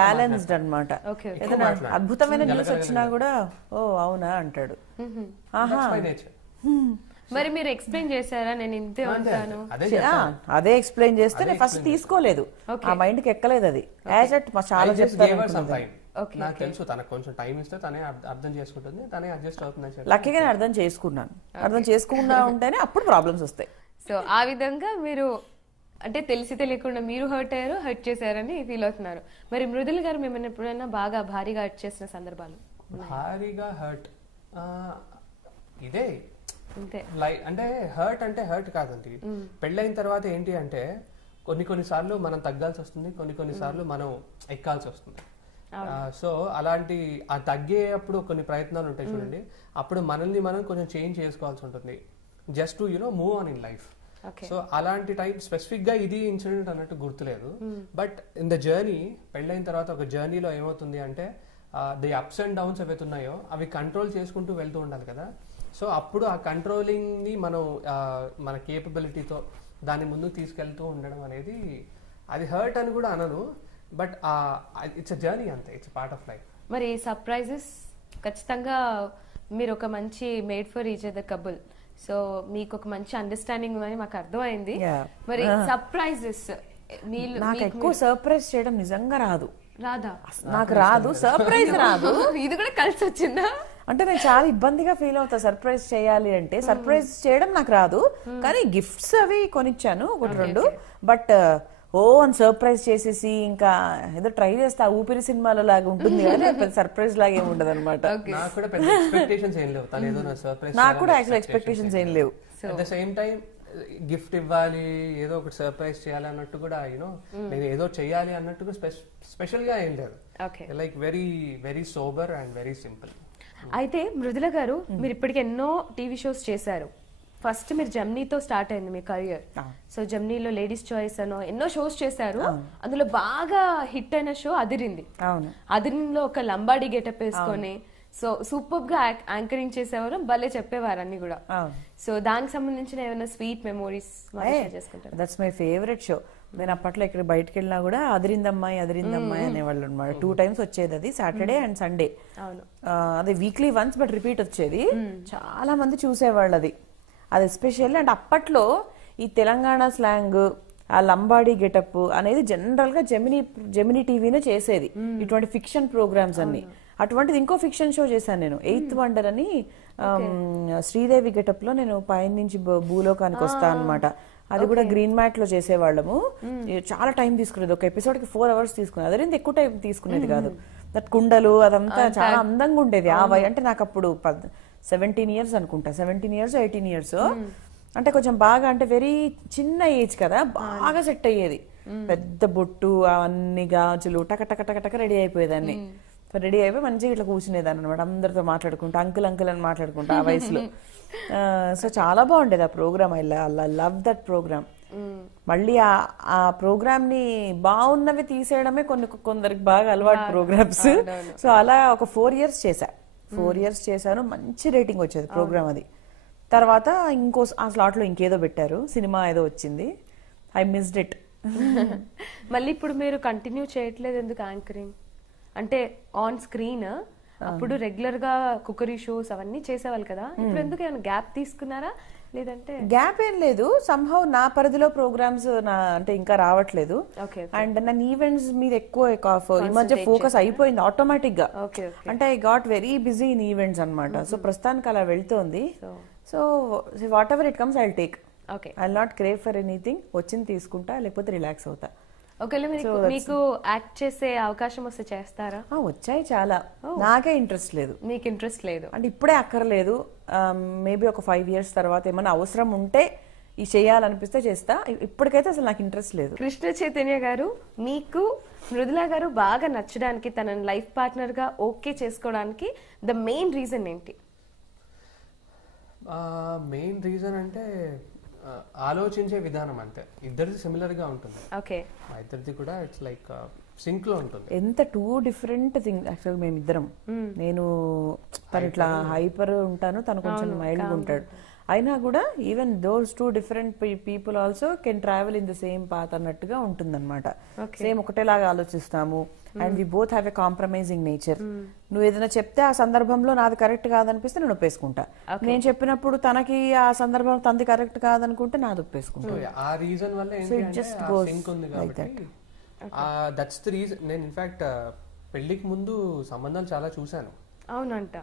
బ్యాలెన్స్డ్ అన్నమాట. ఏదైనా అద్భుతమైన న్యూస్ వచ్చినా కూడా ఓ అవునా అంటాడు. మరి మీరు ఎక్స్ప్లెయిన్ చేశారా నేను ఇంతే ఉంటాను? అదే ఎక్స్ప్లెయిన్ చేస్తే నేను ఫస్ట్ తీసుకోలేదు, ఆ మైండ్ కి ఎక్కలేదు అది. చాలా చెప్తాను, నాకు తెలుసు తనకు కొంచెం టైం ఇస్తే తనే అర్థం చేసుకుంటుంది, తనే అడ్జస్ట్ అవుతుంది. లక్కీగానే అర్థం చేసుకున్నాను. అర్థం చేసుకుండా ఉంటేనే అప్పుడు ప్రాబ్లమ్స్ వస్తాయి. సో ఆ విధంగా మీరు అంటే తెలిసి తెలియకుండా మీరు హర్ట్ చేశారని ఫీల్ అవుతున్నారు. మరి మృదుల గారు మిమ్మల్ని ఎప్పుడైనా బాగా భారీగా హర్ట్ చేసిన సందర్భాలు? భారీగా హర్ట్ ఇదే అంటే హర్ట్ కాదండి. పెళ్ళైన తర్వాత ఏంటి అంటే కొన్ని సార్లు మనం తగ్గాల్సి వస్తుంది, కొన్ని సార్లు మనం ఎక్కాల్సి వస్తుంది. సో అలాంటి ఆ తగ్గేటప్పుడు కొన్ని ప్రయత్నాలు ఉంటాయి చూడండి, అప్పుడు మనల్ని మనం కొంచెం చేంజ్ చేసుకోవాల్సి ఉంటుంది, just to move on in life. So అలాంటి టైం స్పెసిఫిక్ గా ఇది ఇన్సిడెంట్ అన్నట్టు గుర్తులేదు. బట్ ఇన్ ద జర్నీ, పెళ్ళైన తర్వాత ఒక జర్నీలో ఏమవుతుంది అంటే ది అప్స్ అండ్ డౌన్స్ ఏవైతే ఉన్నాయో అవి కంట్రోల్ చేసుకుంటూ వెళ్తూ ఉండాలి కదా. సో అప్పుడు ఆ కంట్రోలింగ్ ని మనం మన కేపబిలిటీతో దాన్ని ముందుకు తీసుకెళ్తూ ఉండడం అనేది, అది హర్ట్ అని కూడా అనను, బట్ ఇట్స్ అ జర్నీ, అంతే, ఇట్స్ పార్ట్ ఆఫ్ లైఫ్. మరి సర్ప్రైజెస్ ఖచ్చితంగా మీరు ఒక మంచి made for each other couple, so మీకు ఒక మంచి అండర్స్టాండింగ్ ఉందని మాకు అర్థమైంది. మరి సర్ప్రైజెస్ నాకు ఎక్కువ సర్ప్రైజ్ చేయడం నిజంగా రాదా? రాదా? నాకు రాదు, సర్ప్రైజ్ రాదు. ఇది కూడా కలిసి వచ్చిందా? అంటే నేను చాలా ఇబ్బందిగా ఫీల్ అవుతా సర్ప్రైజ్ చేయాలి అంటే. సర్ప్రైజ్ చేయడం నాకు రాదు, కానీ గిఫ్ట్స్ అవి కొనిచ్చాను ఒకటి రెండు. బట్ అని సర్ప్రైజ్ చేసేసి ఇంకా ఏదో ట్రై చేస్తా ఊపిరి సినిమాలో లాగా ఉంటుంది కానీ సర్ప్రైజ్ లాగా ఏమి ఉండదు అనమాట. నాకు కూడా యాక్చువల్ ఎక్స్పెక్టేషన్స్ ఏం లేవు. At the same time gift ఇవ్వాలి, ఏదో ఒకటి సర్ప్రైజ్ చేయాలి అన్నట్టు కూడా నేను ఏదో చెయ్యాలి అన్నట్టు స్పెషల్ గా ఏం లేదు. Like very very sober and very simple. అయితే మృదుల గారు, మీరు ఇప్పటికి ఎన్నో టీవీ షోస్ చేశారు. ఫస్ట్ మీరు జమ్నీతో స్టార్ట్ అయింది మీ కెరియర్. సో జమ్నీలో లేడీస్ చాయిస్ అనో ఎన్నో షోస్ చేశారు. అందులో బాగా హిట్ అయిన షో అదిరింది. అదిరింలో ఒక లంబాడీ గెటప్ వేసుకొని సో సూపర్ గా యాంకరింగ్ చేసేవారు, భలే చెప్పేవారు అన్ని కూడా. సో దానికి సంబంధించిన ఏమైనా స్వీట్ మెమోరీస్ చేసుకుంటారు? That's my favourite show. నేను అప్పట్లో ఇక్కడ బయటకు వెళ్ళినా కూడా అదిరిందమ్మాయి అనేవాళ్ళు అనమాట. 2 times వచ్చేది అది, సాటర్డే అండ్ సండే. అదే వీక్లీ వన్స్ బట్ రిపీట్ వచ్చేది. చాలా మంది చూసేవాళ్ళు అది ఎస్పెషల్లీ. అంటే అప్పట్లో ఈ తెలంగాణ స్లాంగ్, ఆ లంబాడీ గెటప్ అనేది జనరల్ గా జెమినీ టీవీనే చేసేది ఇటువంటి ఫిక్షన్ ప్రోగ్రామ్స్ అన్ని. అటువంటిది ఇంకో ఫిక్షన్ షో చేశాను నేను, 8th వండర్ అని. శ్రీదేవి గెటప్ లో నేను పైన నుంచి భూలోకానికి వస్తా అనమాట. అది కూడా గ్రీన్ మ్యాట్ లో చేసేవాళ్ళము. చాలా టైం తీసుకునేది, ఒక ఎపిసోడ్ కి 4 hours తీసుకునేది. అదే ఎక్కువ టైం తీసుకునేది కాదు. దట్ కుండలు అదంతా చాలా అందంగా ఉండేది. అంటే నాకు అప్పుడు 17 years అనుకుంటా, 17 years 18 years. అంటే కొంచెం బాగా, అంటే వెరీ చిన్న ఏజ్ కదా, బాగా సెట్ అయ్యేది. పెద్ద బొట్టు అవన్నీ గాజులు టక టక టక టక రెడీ అయిపోయేదాన్ని. రెడీ అయిపోయి మంచిగా ఇట్లా కూర్చునేదాన్ని అనమాట, అందరితో మాట్లాడుకుంటా, అంకుల్ అని మాట్లాడుకుంటా ఆ వయసులో. సో చాలా బాగుండేది ఆ program. I love that program. మళ్ళీ ఆ ప్రోగ్రామ్ ని బాగున్నవి తీసేయడమే కొందరికి బాగా అలవాటు ప్రోగ్రామ్స్. సో అలా ఒక 4 years చేశా. 4 years చేశాను. మంచి రేటింగ్ వచ్చేది ప్రోగ్రామ్ అది. తర్వాత ఇంకో ఆ స్లాట్ లో ఇంకేదో పెట్టారు, సినిమా ఏదో వచ్చింది. I missed it. మళ్ళీ ఇప్పుడు మీరు కంటిన్యూ చేయట్లేదు ఎందుకు యాంకరింగ్? అంటే ఆన్ స్క్రీన్ అప్పుడు రెగ్యులర్ గా కుకరీ షోస్ అవన్నీ చేసేవాళ్ళు కదా, ఇప్పుడు ఎందుకు ఏమైనా గ్యాప్ తీసుకున్నారా? లేదంటే గ్యాప్ ఏం లేదు, సంహౌ నా పరిధిలో ప్రోగ్రామ్స్ అంటే ఇంకా రావట్లేదు. అండ్ నన్ను ఈవెంట్స్ మీద ఎక్కువ ఈ మధ్య ఫోకస్ అయిపోయింది ఆటోమేటిక్ గా. అంటే I got very busy in events అనమాట. సో ప్రస్తుతానికి అలా వెళ్తోంది. So what ever it comes I will take. I will not crave for anything. వచ్చింది తీసుకుంటా, లేకపోతే రిలాక్స్ అవుతా. ఒకవేళ మీకు యాక్ట్ చేసే అవకాశం వస్తే చేస్తారా? వచ్చాయి చాలా, నాకే ఇంట్రెస్ట్ లేదు. మీకు ఇంట్రెస్ట్ లేదు అంటే ఇప్పుడే అక్కర్లేదు. మేబీ ఒక 5 years తర్వాత ఏమైనా అవసరం ఉంటే ఈ చేయాలనిపిస్తే చేస్తా. ఇప్పటికైతే అసలు నాకు ఇంట్రెస్ట్ లేదు. కృష్ణ చైతన్య గారు, మీకు మృదుల గారు బాగా నచ్చడానికి, తన లైఫ్ పార్ట్నర్ గా ఓకే చేసుకోవడానికి ద మెయిన్ రీజన్ ఏంటి? మెయిన్ రీజన్ అంటే ఆలోచించే విధానం అంతే. ఇద్దరిది సిమిలర్ గా ఉంటుంది. మా ఇద్దరిది కూడా ఇట్స్ లైక్ సింక్ లో ఉంటుంది. ఎంత 2 different థింగ్స్ యాక్చువల్. మేమిద్దరం, నేను తను ఇట్లా హైపర్ ఉంటాను, తను కొంచెం మైల్డ్ గా ఉంటాడు. అయినా కూడా even those 2 different people also can travel in the same path అన్నట్టుగా ఉంటుంది అనమాట. సేమ్ ఒకటేలాగా ఆలోచిస్తాము. And we both have a compromising nature. నువ్వు ఏదైనా చెప్తే ఆ సందర్భంలో నాది కరెక్ట్ కాదనిపిస్తే నేను ఒప్పేసుకుంటా. నేను చెప్పినప్పుడు తనకి ఆ సందర్భం తనది కరెక్ట్ కాదనుకుంటే నాది ఒప్పేసుకుంటా. ఆ రీజన్ వల్ల దట్స్ ది రీజన్. నేను ఇన్ఫాక్ట్ పెళ్లికి ముందు సంబంధాలు చాలా చూశాను. అవునంట.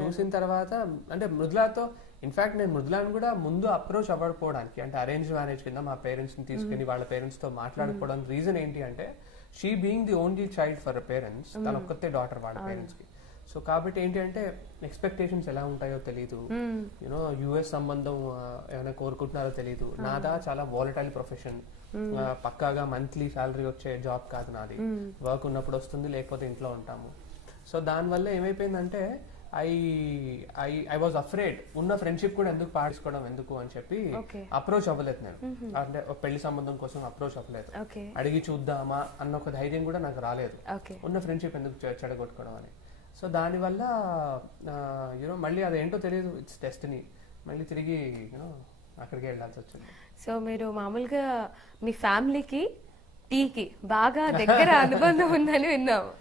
చూసిన తర్వాత అంటే మృదులాతో ఇన్ఫాక్ట్ నేను మృదులాని కూడా ముందు అప్రోచ్ అవ్వకపోవడానికి, అంటే అరేంజ్ మ్యారేజ్ కింద మా పేరెంట్స్ ని తీసుకుని వాళ్ళ పేరెంట్స్ తో మాట్లాడుకోవడానికి రీజన్ ఏంటి అంటే, she being the only child for parents, తన ఒక్కతే డాటర్ వాళ్ళ పేరెంట్స్ కి. సో కాబట్టి ఏంటి అంటే ఎక్స్పెక్టేషన్స్ ఎలా ఉంటాయో తెలీదు. యూనో యుఎస్ సంబంధం ఏమైనా కోరుకుంటున్నారో తెలీదు. నాదా చాలా వాలటైల్ ప్రొఫెషన్, పక్కాగా మంత్లీ శాలరీ వచ్చే జాబ్ కాదు నాది. వర్క్ ఉన్నప్పుడు వస్తుంది, లేకపోతే ఇంట్లో ఉంటాము. సో దానివల్ల ఏమైపోయిందంటే ఐ వాజ్ అఫ్రేడ్. ఉన్న ఫ్రెండ్షిప్ కూడా ఎందుకు పాటించుకోవడం ఎందుకు అని చెప్పి అప్రోచ్ అవ్వలేదు నేను. అంటే పెళ్లి సంబంధం కోసం అప్రోచ్ అవ్వలేదు. అడిగి చూద్దామా అన్న ఒక ధైర్యం కూడా నాకు రాలేదు. ఉన్న ఫ్రెండ్షిప్ ఎందుకు చెడగొట్టుకోవడం అని. సో దానివల్ల యూనో మళ్ళీ అదేంటో తెలియదు, ఇట్స్ డెస్టినీ. మళ్ళీ తిరిగి యూనో అక్కడికి వెళ్ళాల్సి వచ్చింది. సో మీరు మామూలుగా మీ ఫ్యామిలీకి టీకి బాగా దగ్గర అనుబంధం ఉందని విన్నాము.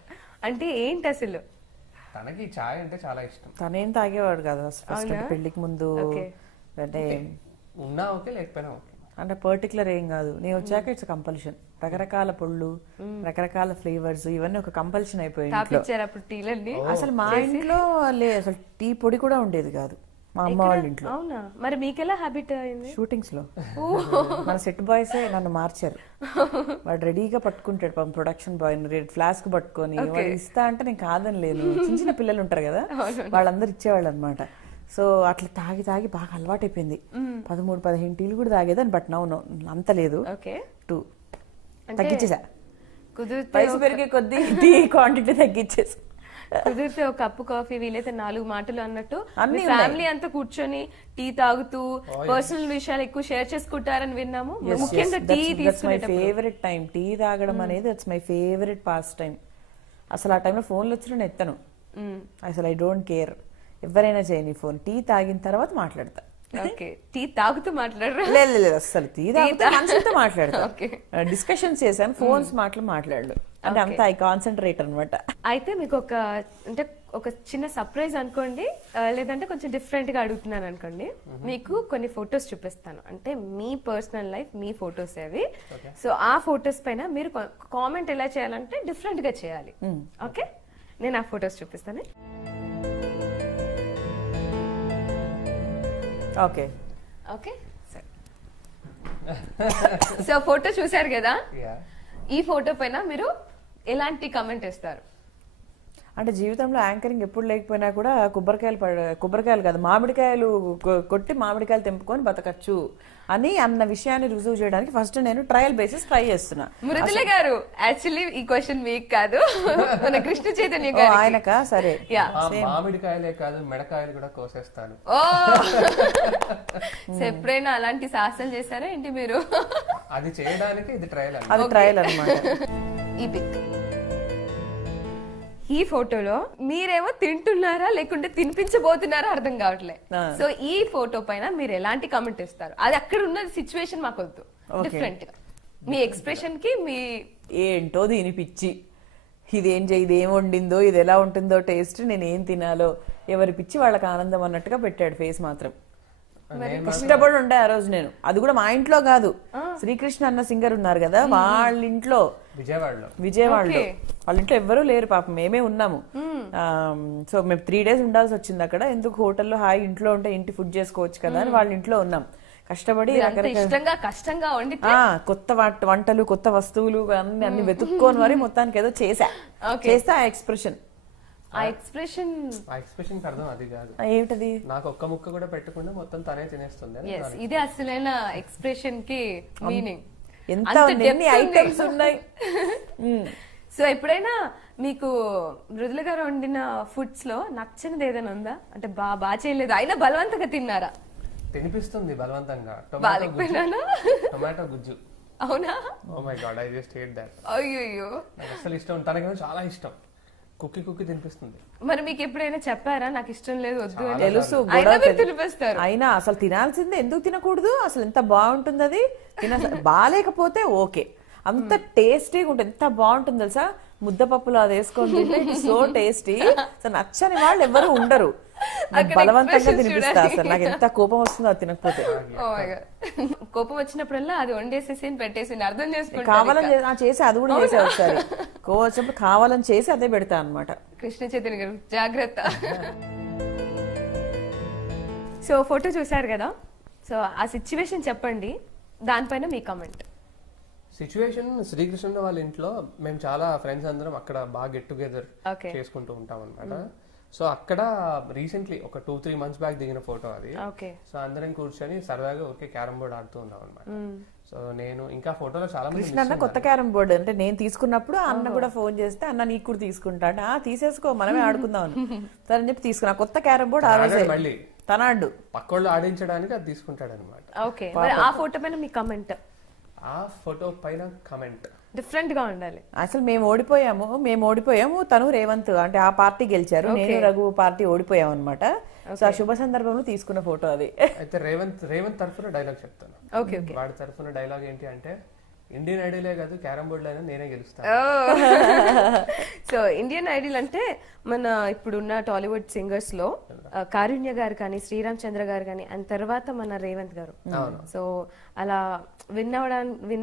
అంటే ఏంటి అసలు? తనకి చాయ్ అంటే చాలా ఇష్టం. తనేం తాగేవాడు కదా ఫస్ట్ పెళ్లికి ముందు. అంటే ఉన్నా ఓకే, లేకపోయినా ఓకే. అంటే పర్టికులర్ ఏం కాదు. నేను వచ్చాక ఇట్స్ కంపల్షన్ రకరకాల పొళ్ళు, రకరకాల ఫ్లేవర్స్, ఇవన్నీ ఒక కంపల్షన్ అయిపోయింది. అసలు మా ఇంట్లో అసలు టీ పొడి కూడా ఉండేది కాదు మా అమ్మ వాళ్ళ ఇంట్లో. అవునా? మరి మీకెలా హ్యాబిట్ అయింది? షూటింగ్స్ లో మన సెట్ బాయ్సే నన్ను మార్చారు. వాడు రెడీగా పట్టుకుంటాడు ప్రొడక్షన్ బాయ్, ఫ్లాస్క్ పట్టుకొని వాడు ఇస్తా అంటే నేను కాదని లేను. చిన్న చిన్న పిల్లలు ఉంటారు కదా, వాళ్ళందరూ ఇచ్చేవాళ్ళు అనమాట. సో అట్లా తాగి తాగి బాగా అలవాటైపోయింది. 13-15 టీలు కూడా తాగేదాన్ని. బట్ నౌ అంత లేదు, 2 తగ్గించేసా. వయసు పెరిగే కొద్దీ టీ క్వాంటిటీ తగ్గించేసి, కుదిరితే ఒక కప్పు కాఫీ, వీలైతే 4 మాటలు అన్నట్టు ఫ్యామిలీ అంతా కూర్చొని టీ తాగుతూ పర్సనల్ విషయాలు ఎక్కువ షేర్ చేసుకుంటారని విన్నాము. ముఖ్యంగా టీ తీసుకునేటప్పుడు ఫేవరెట్ టైం టీ తాగడం అనేది that's my favourite pass time. అసలు ఆ టైంలో ఫోన్లు వచ్చినా నేను ఎత్తను అసలు. ఐ డోంట్ కేర్, ఎవరైనా చేయని ఫోన్. టీ తాగిన తర్వాత మాట్లాడతా. టీ తాగుతూ మాట్లాడరు? లేదు, అసలు టీ తాగుతా మనుషులతో మాట్లాడతా. డిస్కషన్స్ చేశాను, ఫోన్స్ మాట్లాడలేదు. అంటే అంత ఐ కాన్సన్ట్రేట్ అనమాట. అయితే మీకు ఒక చిన్న సర్ప్రైజ్ అనుకోండి, లేదంటే కొంచెం డిఫరెంట్ గా అడుగుతున్నాను అనుకోండి. మీకు కొన్ని ఫొటోస్ చూపిస్తాను, అంటే మీ పర్సనల్ లైఫ్, మీ ఫొటోస్ అవి. సో ఆ ఫొటోస్ పైన మీరు కామెంట్ ఎలా చేయాలంటే డిఫరెంట్ గా చేయాలి. ఓకే, నేను ఆ ఫొటోస్ చూపిస్తాను. ఓకే ఓకే సరే. సో ఫోటో చూసారు కదా, ఈ ఫోటో పైన మీరు ఎలాంటి కామెంట్ ఇస్తారు? అంటే జీవితంలో యాంకరింగ్ ఎప్పుడు లేకపోయినా కూడా కొబ్బరికాయలు కాదు మామిడికాయలు కొట్టి మామిడికాయలు తెంపుకొని బతకచ్చు అని అన్న విషయాన్ని రుజువు చేయడానికి ఫస్ట్ నేను ట్రయల్ బేసిస్ ట్రై చేస్తున్నా. మృదుల గారు, యాక్చువల్లీ ఈ క్వశ్చన్ మీకు కాదు, మన కృష్ణ చైతన్య గారు. ఆయనకా? సరే. మామిడికాయలే కాదు మెడకాయలు కూడా కోసేస్తాను. ఓ, ఎప్పుడైనా అలాంటి సాహసాలు చేశారా ఏంటి మీరు? అది చేయడానికి ఇది ట్రయల్. అది ట్రయల్ అన్నమాట. ఈ పిక్, ఈ ఫోటోలో మీరేమో తింటున్నారా లేకుంటే తినిపించబోతున్నారా అర్థం కావట్లే. సో ఈ ఫోటో పైన మీరు ఎలాంటి కామెంట్ ఇస్తారు? అది అక్కడ ఉన్న సిచ్యువేషన్ మాకు వద్దు, డిఫరెంట్ గా మీ ఎక్స్ప్రెషన్ కి. మీ ఏంటో దీని పిచ్చి, ఇదేం వండిందో, ఇది ఎలా ఉంటుందో టేస్ట్, నేను ఏం తినాలో, ఎవరి పిచ్చి వాళ్ళకి ఆనందం అన్నట్టుగా పెట్టాడు ఫేస్ మాత్రం. కష్టపడి ఉండే ఆ రోజు నేను. అది కూడా మా ఇంట్లో కాదు, శ్రీకృష్ణ అన్న సింగర్ ఉన్నారు కదా వాళ్ళ ఇంట్లో, విజయవాడలో. వాళ్ళ ఇంట్లో ఎవ్వరూ లేరు పాపం, మేమే ఉన్నాము. సో మేము 3 days ఉండాల్సి వచ్చింది అక్కడ. ఎందుకు హోటల్లో హాయి ఇంట్లో ఉంటే ఇంటి ఫుడ్ చేసుకోవచ్చు కదా అని వాళ్ళ ఇంట్లో ఉన్నాం. కష్టపడి కష్టంగా కొత్త వంటలు, కొత్త వస్తువులు అన్ని వెతుక్కొని మరి మొత్తానికి ఏదో చేస్తే ఆ ఎక్స్ప్రెషన్ అర్థం అది కాదు. ఏమిటది? నాకు ఒక్క ముక్క కూడా పెట్టకుండా మొత్తం తనే తినేస్తుంది. ఇదే అసలైన ఎక్స్ప్రెషన్ కి మీనింగ్. ఎంత ఐటమ్స్ ఉన్నాయి. సో ఎప్పుడైనా మీకు మృదుల గారు వండిన ఫుడ్స్ లో నచ్చనిది ఏదైనా ఉందా? అంటే బాగా చేయలేదు అయినా బలవంతంగా తిన్నారా? తినిపిస్తుంది బలవంతంగా. టొమాటో గుజ్జు. అవునా? Oh my god, I just hate that. అయ్యో, నాకు అసలు ఇష్టం, తనకేమో చాలా ఇష్టం. కుక్కి తినిపిస్తుంది. మరి మీకు ఎప్పుడైనా చెప్పారా నాకు ఇష్టం లేదు వద్దు? తెలుసు, తినిపిస్తారు. అయినా అసలు తినాల్సిందే, ఎందుకు తినకూడదు? అసలు ఎంత బాగుంటుంది అది. బాగాలేకపోతే ఓకే, అంత టేస్టీగా ఉంటుంది. ఎంత బాగుంటుంది తెలుసా, ముద్దపప్పులో అది వేసుకొని తింటే సో టేస్టీ. అసలు నచ్చని వాళ్ళు ఎవరు ఉండరు. బలవంతంగా తినిపిస్తా. అసలు నాకు ఎంత కోపం వస్తుందో అది తినకపోతే. కోపం వచ్చినప్పుడల్లా అది వండేసేసి పెట్టేసి అర్థం చేసుకుంటా. కావాలని చేసి అది కూడా చేసే ఒకసారి కోపం వచ్చినప్పుడు కావాలని చేసి అదే పెడతా అనమాట. కృష్ణ చైతన్య గారు జాగ్రత్త. సో ఫోటో చూసారు కదా, సో ఆ సిచ్యువేషన్ చెప్పండి, దానిపైన మీ కామెంట్. సిచ్యువేషన్ శ్రీకృష్ణ వాళ్ళ ఇంట్లో మేము చాలా ఫ్రెండ్స్ అందరం అక్కడ బాగా గెట్ టుగెదర్ చేసుకుంటూ ఉంటాం అనమాట. సో అక్కడ రీసెంట్లీ ఒక 2-3 months బ్యాక్ దిగిన ఫోటో అది. సో అందరం కూర్చొని సరదాగా ఓకే క్యారమ్ బోర్డ్ ఆడుతూ ఉన్నాం అనమాట. సో నేను ఇంకా ఫోటోలో చాలా మంది కొత్త క్యారమ్ బోర్డ్ అంటే నేను తీసుకున్నప్పుడు అన్న కూడా ఫోన్ చేస్తే అన్న నీకు కూడా తీసుకుంటా, తీసేసుకో మనమే ఆడుకుందాం సరే అని చెప్పి తీసుకున్నా కొత్త క్యారమ్ బోర్డ్. ఆ రోజు మళ్ళీ తనాడు పక్కోళ్ళు ఆడించడానికి అది తీసుకుంటాడు అనమాట. ఆ ఫోటో పైన మీ కమెంట్? ఆ ఫోటో పైన కమెంట్ డిఫరెంట్ గా ఉండాలి. అసలు మేము ఓడిపోయాము, తను రేవంత్ అంటే ఆ పార్టీ గెలిచారు, నేను రఘు పార్టీ ఓడిపోయాం అనమాట. సో ఆ శుభ సందర్భంలో తీసుకున్న ఫోటో అది. అయితే రేవంత్ తరఫున డైలాగ్ చెప్తాను. వాడి తరఫున డైలాగ్ ఏంటి అంటే, ఇండియన్ ఐడలే కాదు, క్యారమ్ బోర్డ్ అయినా నేనే గెలుస్తాను. సో ఇండియన్ ఐడల్ అంటే మన ఇప్పుడున్న టాలీవుడ్ సింగర్స్ లో కారుణ్య గారు కానీ, శ్రీరామ్ చంద్ర గారు కానీ, అండ్ తర్వాత మన రేవంత్ గారు. సో అలా విన్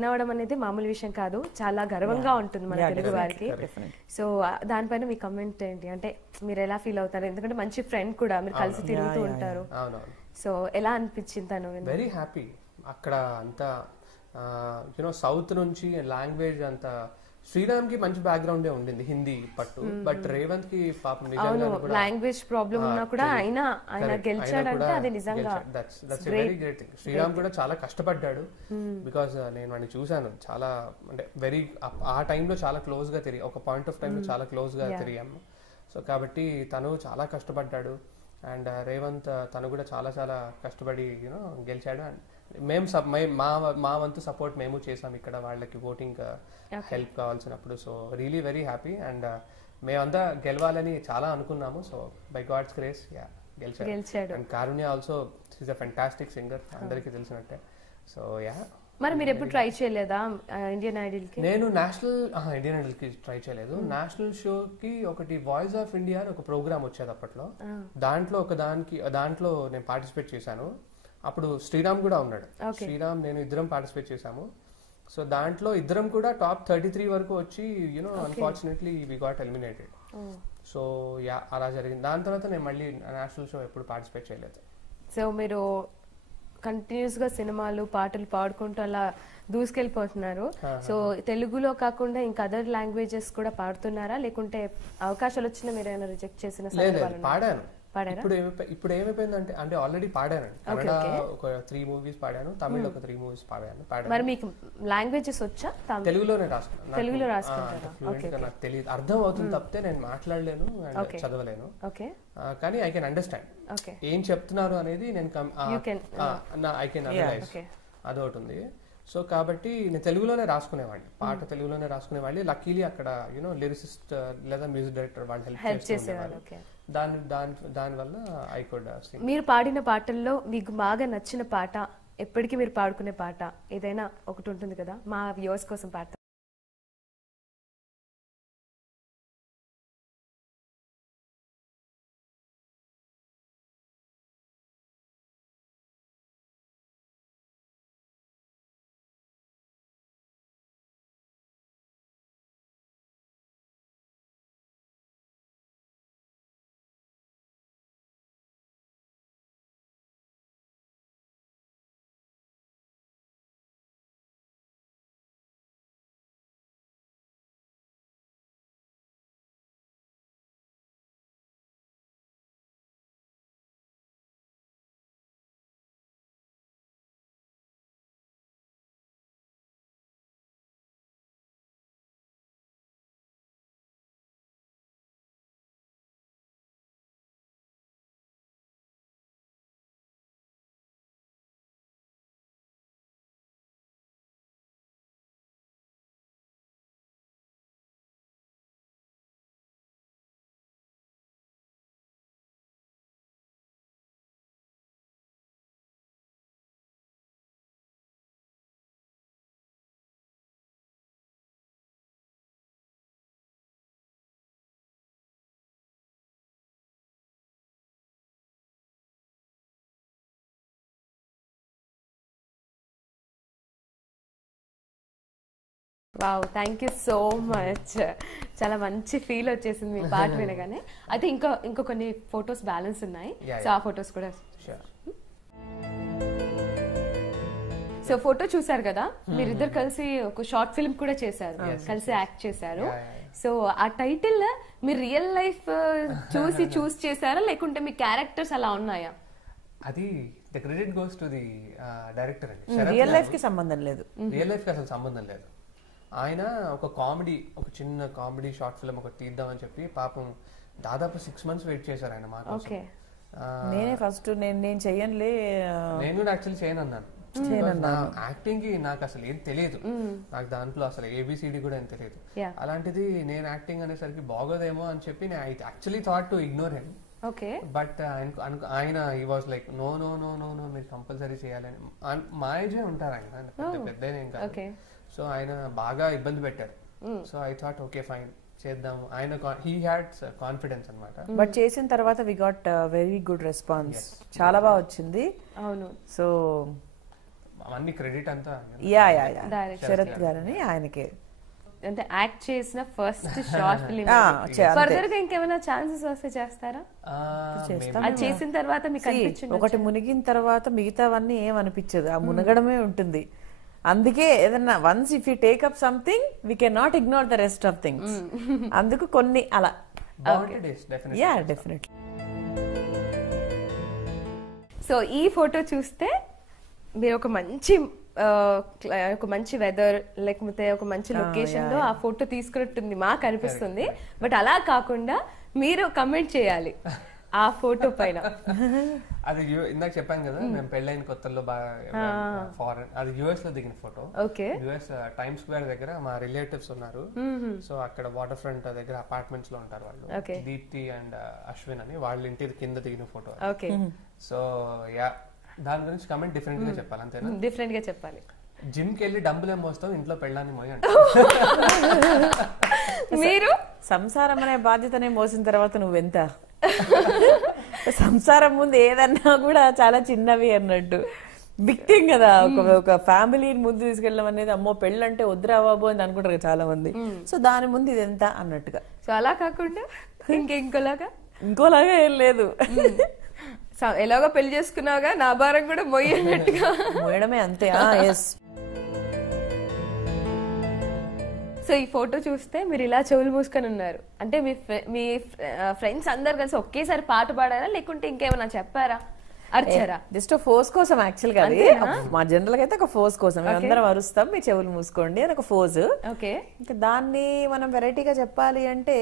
అవ్వడం అనేది మామూలు విషయం కాదు, చాలా గర్వంగా ఉంటుంది మన తెలుగు వారికి. సో దానిపైన మీ కమెంట్ ఏంటి, అంటే మీరు ఎలా ఫీల్ అవుతారు? ఎందుకంటే మంచి ఫ్రెండ్ కూడా, మీరు కలిసి తిరుగుతూ ఉంటారు. సో ఎలా అనిపించింది తను? Very happy. అక్కడ అంతా యూనో సౌత్ నుంచి లాంగ్వేజ్ అంతా, శ్రీరామ్ కి మంచి బ్యాక్గ్రౌండ్ ఉండింది, హిందీ పట్టు. బట్ రేవంత్ కి పాపం లాంగ్వేజ్ ప్రాబ్లం ఉన్నా కూడా ఆయన గెలిచాడంటే అది నిజంగా that's very great thing. Sriram కూడా చాలా కష్టపడ్డాడు, బికాస్ నేను వాడిని చూసాను, చాలా అంటే వెరీ ఆ టైంలో చాలా క్లోజ్ గా తిరిగి, ఒక పాయింట్ ఆఫ్ టైంలో చాలా క్లోజ్ గా తిరిగాము. సో కాబట్టి తను చాలా కష్టపడ్డాడు. అండ్ రేవంత్ తను కూడా చాలా చాలా కష్టపడి యూనో గెలిచాడు. అండ్ మేము మా వంతు సపోర్ట్ మేము చేసాం ఇక్కడ వాళ్ళకి ఓటింగ్ హెల్ప్ కావాల్సినప్పుడు. So really very happy. And మేమంతా గెలవాలని చాలా అనుకున్నాము. సో బై గాడ్స్ గ్రేస్ గెలిచాడు. And Karunya also is a fantastic singer, అందరికీ తెలిసినట్టే. సో మరి మీరు ఎప్పుడు ట్రై చేయలేదా ఇండియన్ ఐడల్ కి? నేను ఇండియన్ ఐడల్ కి ట్రై చేయలేదు. నేషనల్ షో కి ఒకటి వాయిస్ ఆఫ్ ఇండియా అని ఒక ప్రోగ్రామ్ వచ్చేది అప్పట్లో, దాంట్లో నేను పార్టిసిపేట్ చేశాను. అప్పుడు శ్రీరామ్ కూడా ఉన్నాడు. శ్రీరామ్ నేను ఇద్దరం పార్టిసిపేట్ చేశాము. సో దాంట్లో ఇద్దరం కూడా టాప్ 33 వరకు వచ్చి you know unfortunately we got eliminated. So అలా జరిగింది. దాని తర్వాత నేను మళ్ళీ నేషనల్ షో ఎప్పుడు పార్టిసిపేట్ చేయలేదు. సో మీరు కంటిన్యూస్ గా సినిమాలు, పాటలు పాడుకుంటూ అలా దూసుకెళ్ళిపోతున్నారు. సో తెలుగులో కాకుండా ఇంకా అదర్ లాంగ్వేజెస్ కూడా పాడుతున్నారా, లేకుంటే అవకాశాలు వచ్చినా మీరు ఏమైనా రిజెక్ట్ చేసిన సందర్భాలు? పాడాను. ఇప్పుడు ఏమైపోయిందంటే, అంటే ఆల్రెడీ పాడాను. కన్నడ ఒక 3 మూవీస్ పాడాను, తమిళ్ ఒక 3 మూవీస్ పాడాను. మరి మీకు లాంగ్వేజెస్ వచ్చా? తెలుగులో రాసుకుంటాను. నాకు తెలియదు, అర్థం అవుతుంది తప్పితే నేను మాట్లాడలేను అండ్ చదవలేను. కానీ ఐ కెన్ అండర్స్టాండ్ ఏం చెప్తున్నారు అనేది. నేను ఐ కెన్ అనలైజ్, అదొకటి ఉంది. సో కాబట్టి నేను తెలుగులోనే రాసుకునేవాడిని, పాట తెలుగులోనే రాసుకునేవాడిని. లక్కీలీ అక్కడ యూనో లిరిసిస్ట్ లేదా మ్యూజిక్ డైరెక్టర్ వాళ్ళు హెల్ప్ చేసేవారు. దానివల్ల ఐ కుడ్ సింగ్. మీరు పాడిన పాటల్లో మీకు బాగా నచ్చిన పాట, ఎప్పటికీ మీరు పాడుకునే పాట ఏదైనా ఒకటి ఉంటుంది కదా, మా వ్యూవర్స్ కోసం పాడతారు? Wow, thank you so much. చాలా మంచి ఫీల్ వచ్చేసింది మీ పాట వినగానే. అయితే ఇంకా కొన్ని ఫొటోస్ బ్యాలెన్స్ ఉన్నాయి, సో ఆ ఫొటోస్ కూడా. సో ఫోటో చూసారు కదా, మీరిద్దరు కలిసి ఒక షార్ట్ ఫిల్మ్ కూడా చేశారు, కలిసి యాక్ట్ చేశారు. సో ఆ టైటిల్ మీరు రియల్ లైఫ్ చూస్ చేశారా, లేకుంటే మీ క్యారెక్టర్స్ అలా ఉన్నాయా? అది the credit goes to the director అండి. రియల్ లైఫ్ కి సంబంధం లేదు, రియల్ లైఫ్ కి అసలు సంబంధం లేదు. ఆయన ఒక చిన్న కామెడీ షార్ట్ ఫిల్మ్ ఒకటి తీద్దామని చెప్పి పాపం దాదాపు 6 months వెయిట్ చేశారు ఆయన మా కోసం. నేనే ఫస్ట్ నేను చెయ్యనులే, నేను యాక్చువల్లీ చేయను అన్నాను. యాక్టింగ్ కి నాకు అసలు ఏం తెలియదు, నాకు దాంట్లో అసలు ABCD కూడా ఏం తెలియదు. అలాంటిది నేను యాక్టింగ్ అనేసరికి బాగోదేమో అని చెప్పి నేను actually thought to ignore him. But ఆయన ఈ was like no no no no no మీరు కంపల్సరీ చేయాలని. మా ఏజే ఉంటారు ఆయన, పెద్ద ఏం కాదు. సో ఆయన బాగా ఇబ్బంది పెట్టారు. So I thought okay fine చేద్దాము. ఆయన హీ హ్యాడ్ కాన్ఫిడెన్స్ అన్నమాట. బట్ చేసిన తర్వాత we got very good response, చాలా బాగా వచ్చింది. అవును. సో అన్ని క్రెడిట్ అంతా శరత్ గారని ఆయనకే. అంటే యాక్ట్ చేసిన ఫస్ట్ షార్ట్ ఫిల్మ్. ఫర్దర్ గా ఇంకేమైనా ఛాన్సెస్ వస్తే చేస్తారా? అది చేసిన తర్వాత మీకు అనిపించింది ఒకటి మునిగిన తర్వాత మిగతావన్నీ ఏం అనిపించదు, ఆ మునగడమే ఉంటుంది. అందుకే ఏదన్నా once if you take up something we can not ignore the rest of things. అందుకు కొన్ని అలా డెఫినెట్లీ. సో ఈ ఫోటో చూస్తే మీరు ఒక మంచి వెదర్ లేకపోతే ఒక మంచి లొకేషన్ లో ఆ ఫోటో తీసుకున్నట్టుంది మాకు అనిపిస్తుంది. బట్ అలా కాకుండా మీరు కమెంట్ చేయాలి ఆ ఫోటో పైన. అది ఇందాక చెప్పాను కదా, మేము పెళ్ళైన కొత్తల్లో బాగా ఫారెన్, అది యుఎస్ లో దిగిన ఫోటో. యుఎస్ టైమ్ స్క్వేర్ దగ్గర మా రిలేటివ్స్ ఉన్నారు. సో అక్కడ వాటర్ ఫ్రంట్ దగ్గర అపార్ట్మెంట్స్ లో ఉంటారు వాళ్ళు, దీప్తి అండ్ అశ్విన్ అని, వాళ్ళ ఇంటి కింద దిగిన ఫోటో. సో యా, దాని గురించి కమెంట్ డిఫరెంట్ గా చెప్పాలి, అంతేనా? డిఫరెంట్ గా చెప్పాలి. జిమ్ కి వెళ్ళి డంబులు ఏం మోస్తావు, ఇంట్లో పెళ్ళాన్ని మోయి అంటే మీరు సంసారం అనే బాధ్యతనే మోసిన తర్వాత నువ్వెంత సంసారం ముందు ఏదన్నా కూడా చాలా చిన్నవి అన్నట్టు, బిగ్ థింగ్ కదా. ఒక ఫ్యామిలీని ముందు తీసుకెళ్ళడం అనేది, అమ్మో పెళ్ళంటే వద్దురా బాబు అని అనుకుంటారు చాలా మంది. సో దాని ముందు ఇది ఎంత అన్నట్టుగా. సో అలా కాకుండా ఇంకోలాగా ఏం లేదు, ఎలాగో పెళ్లి చేసుకున్నావుగా నా భారం కూడా మోయనట్టుగా మోయడమే అంతే. సో ఈ ఫోటో చూస్తే మీరు ఇలా చెవులు మూసుకొని ఉన్నారు అంటే మీ ఫ్రెండ్స్ అందరు కలిసి ఒకేసారి పాట పాడారా లేకుంటే ఇంకేమైనా చెప్పారా, అరిచారా? జస్ట్ ఫోర్స్ కోసం యాక్చువల్ గా, అది మా జనరల్ గా అయితే ఒక ఫోర్స్ కోసం అందరం అరుస్తాం, మీ చెవులు మూసుకోండి అని ఒక ఫోర్స్. ఇంకా దాన్ని మనం వెరైటీగా చెప్పాలి అంటే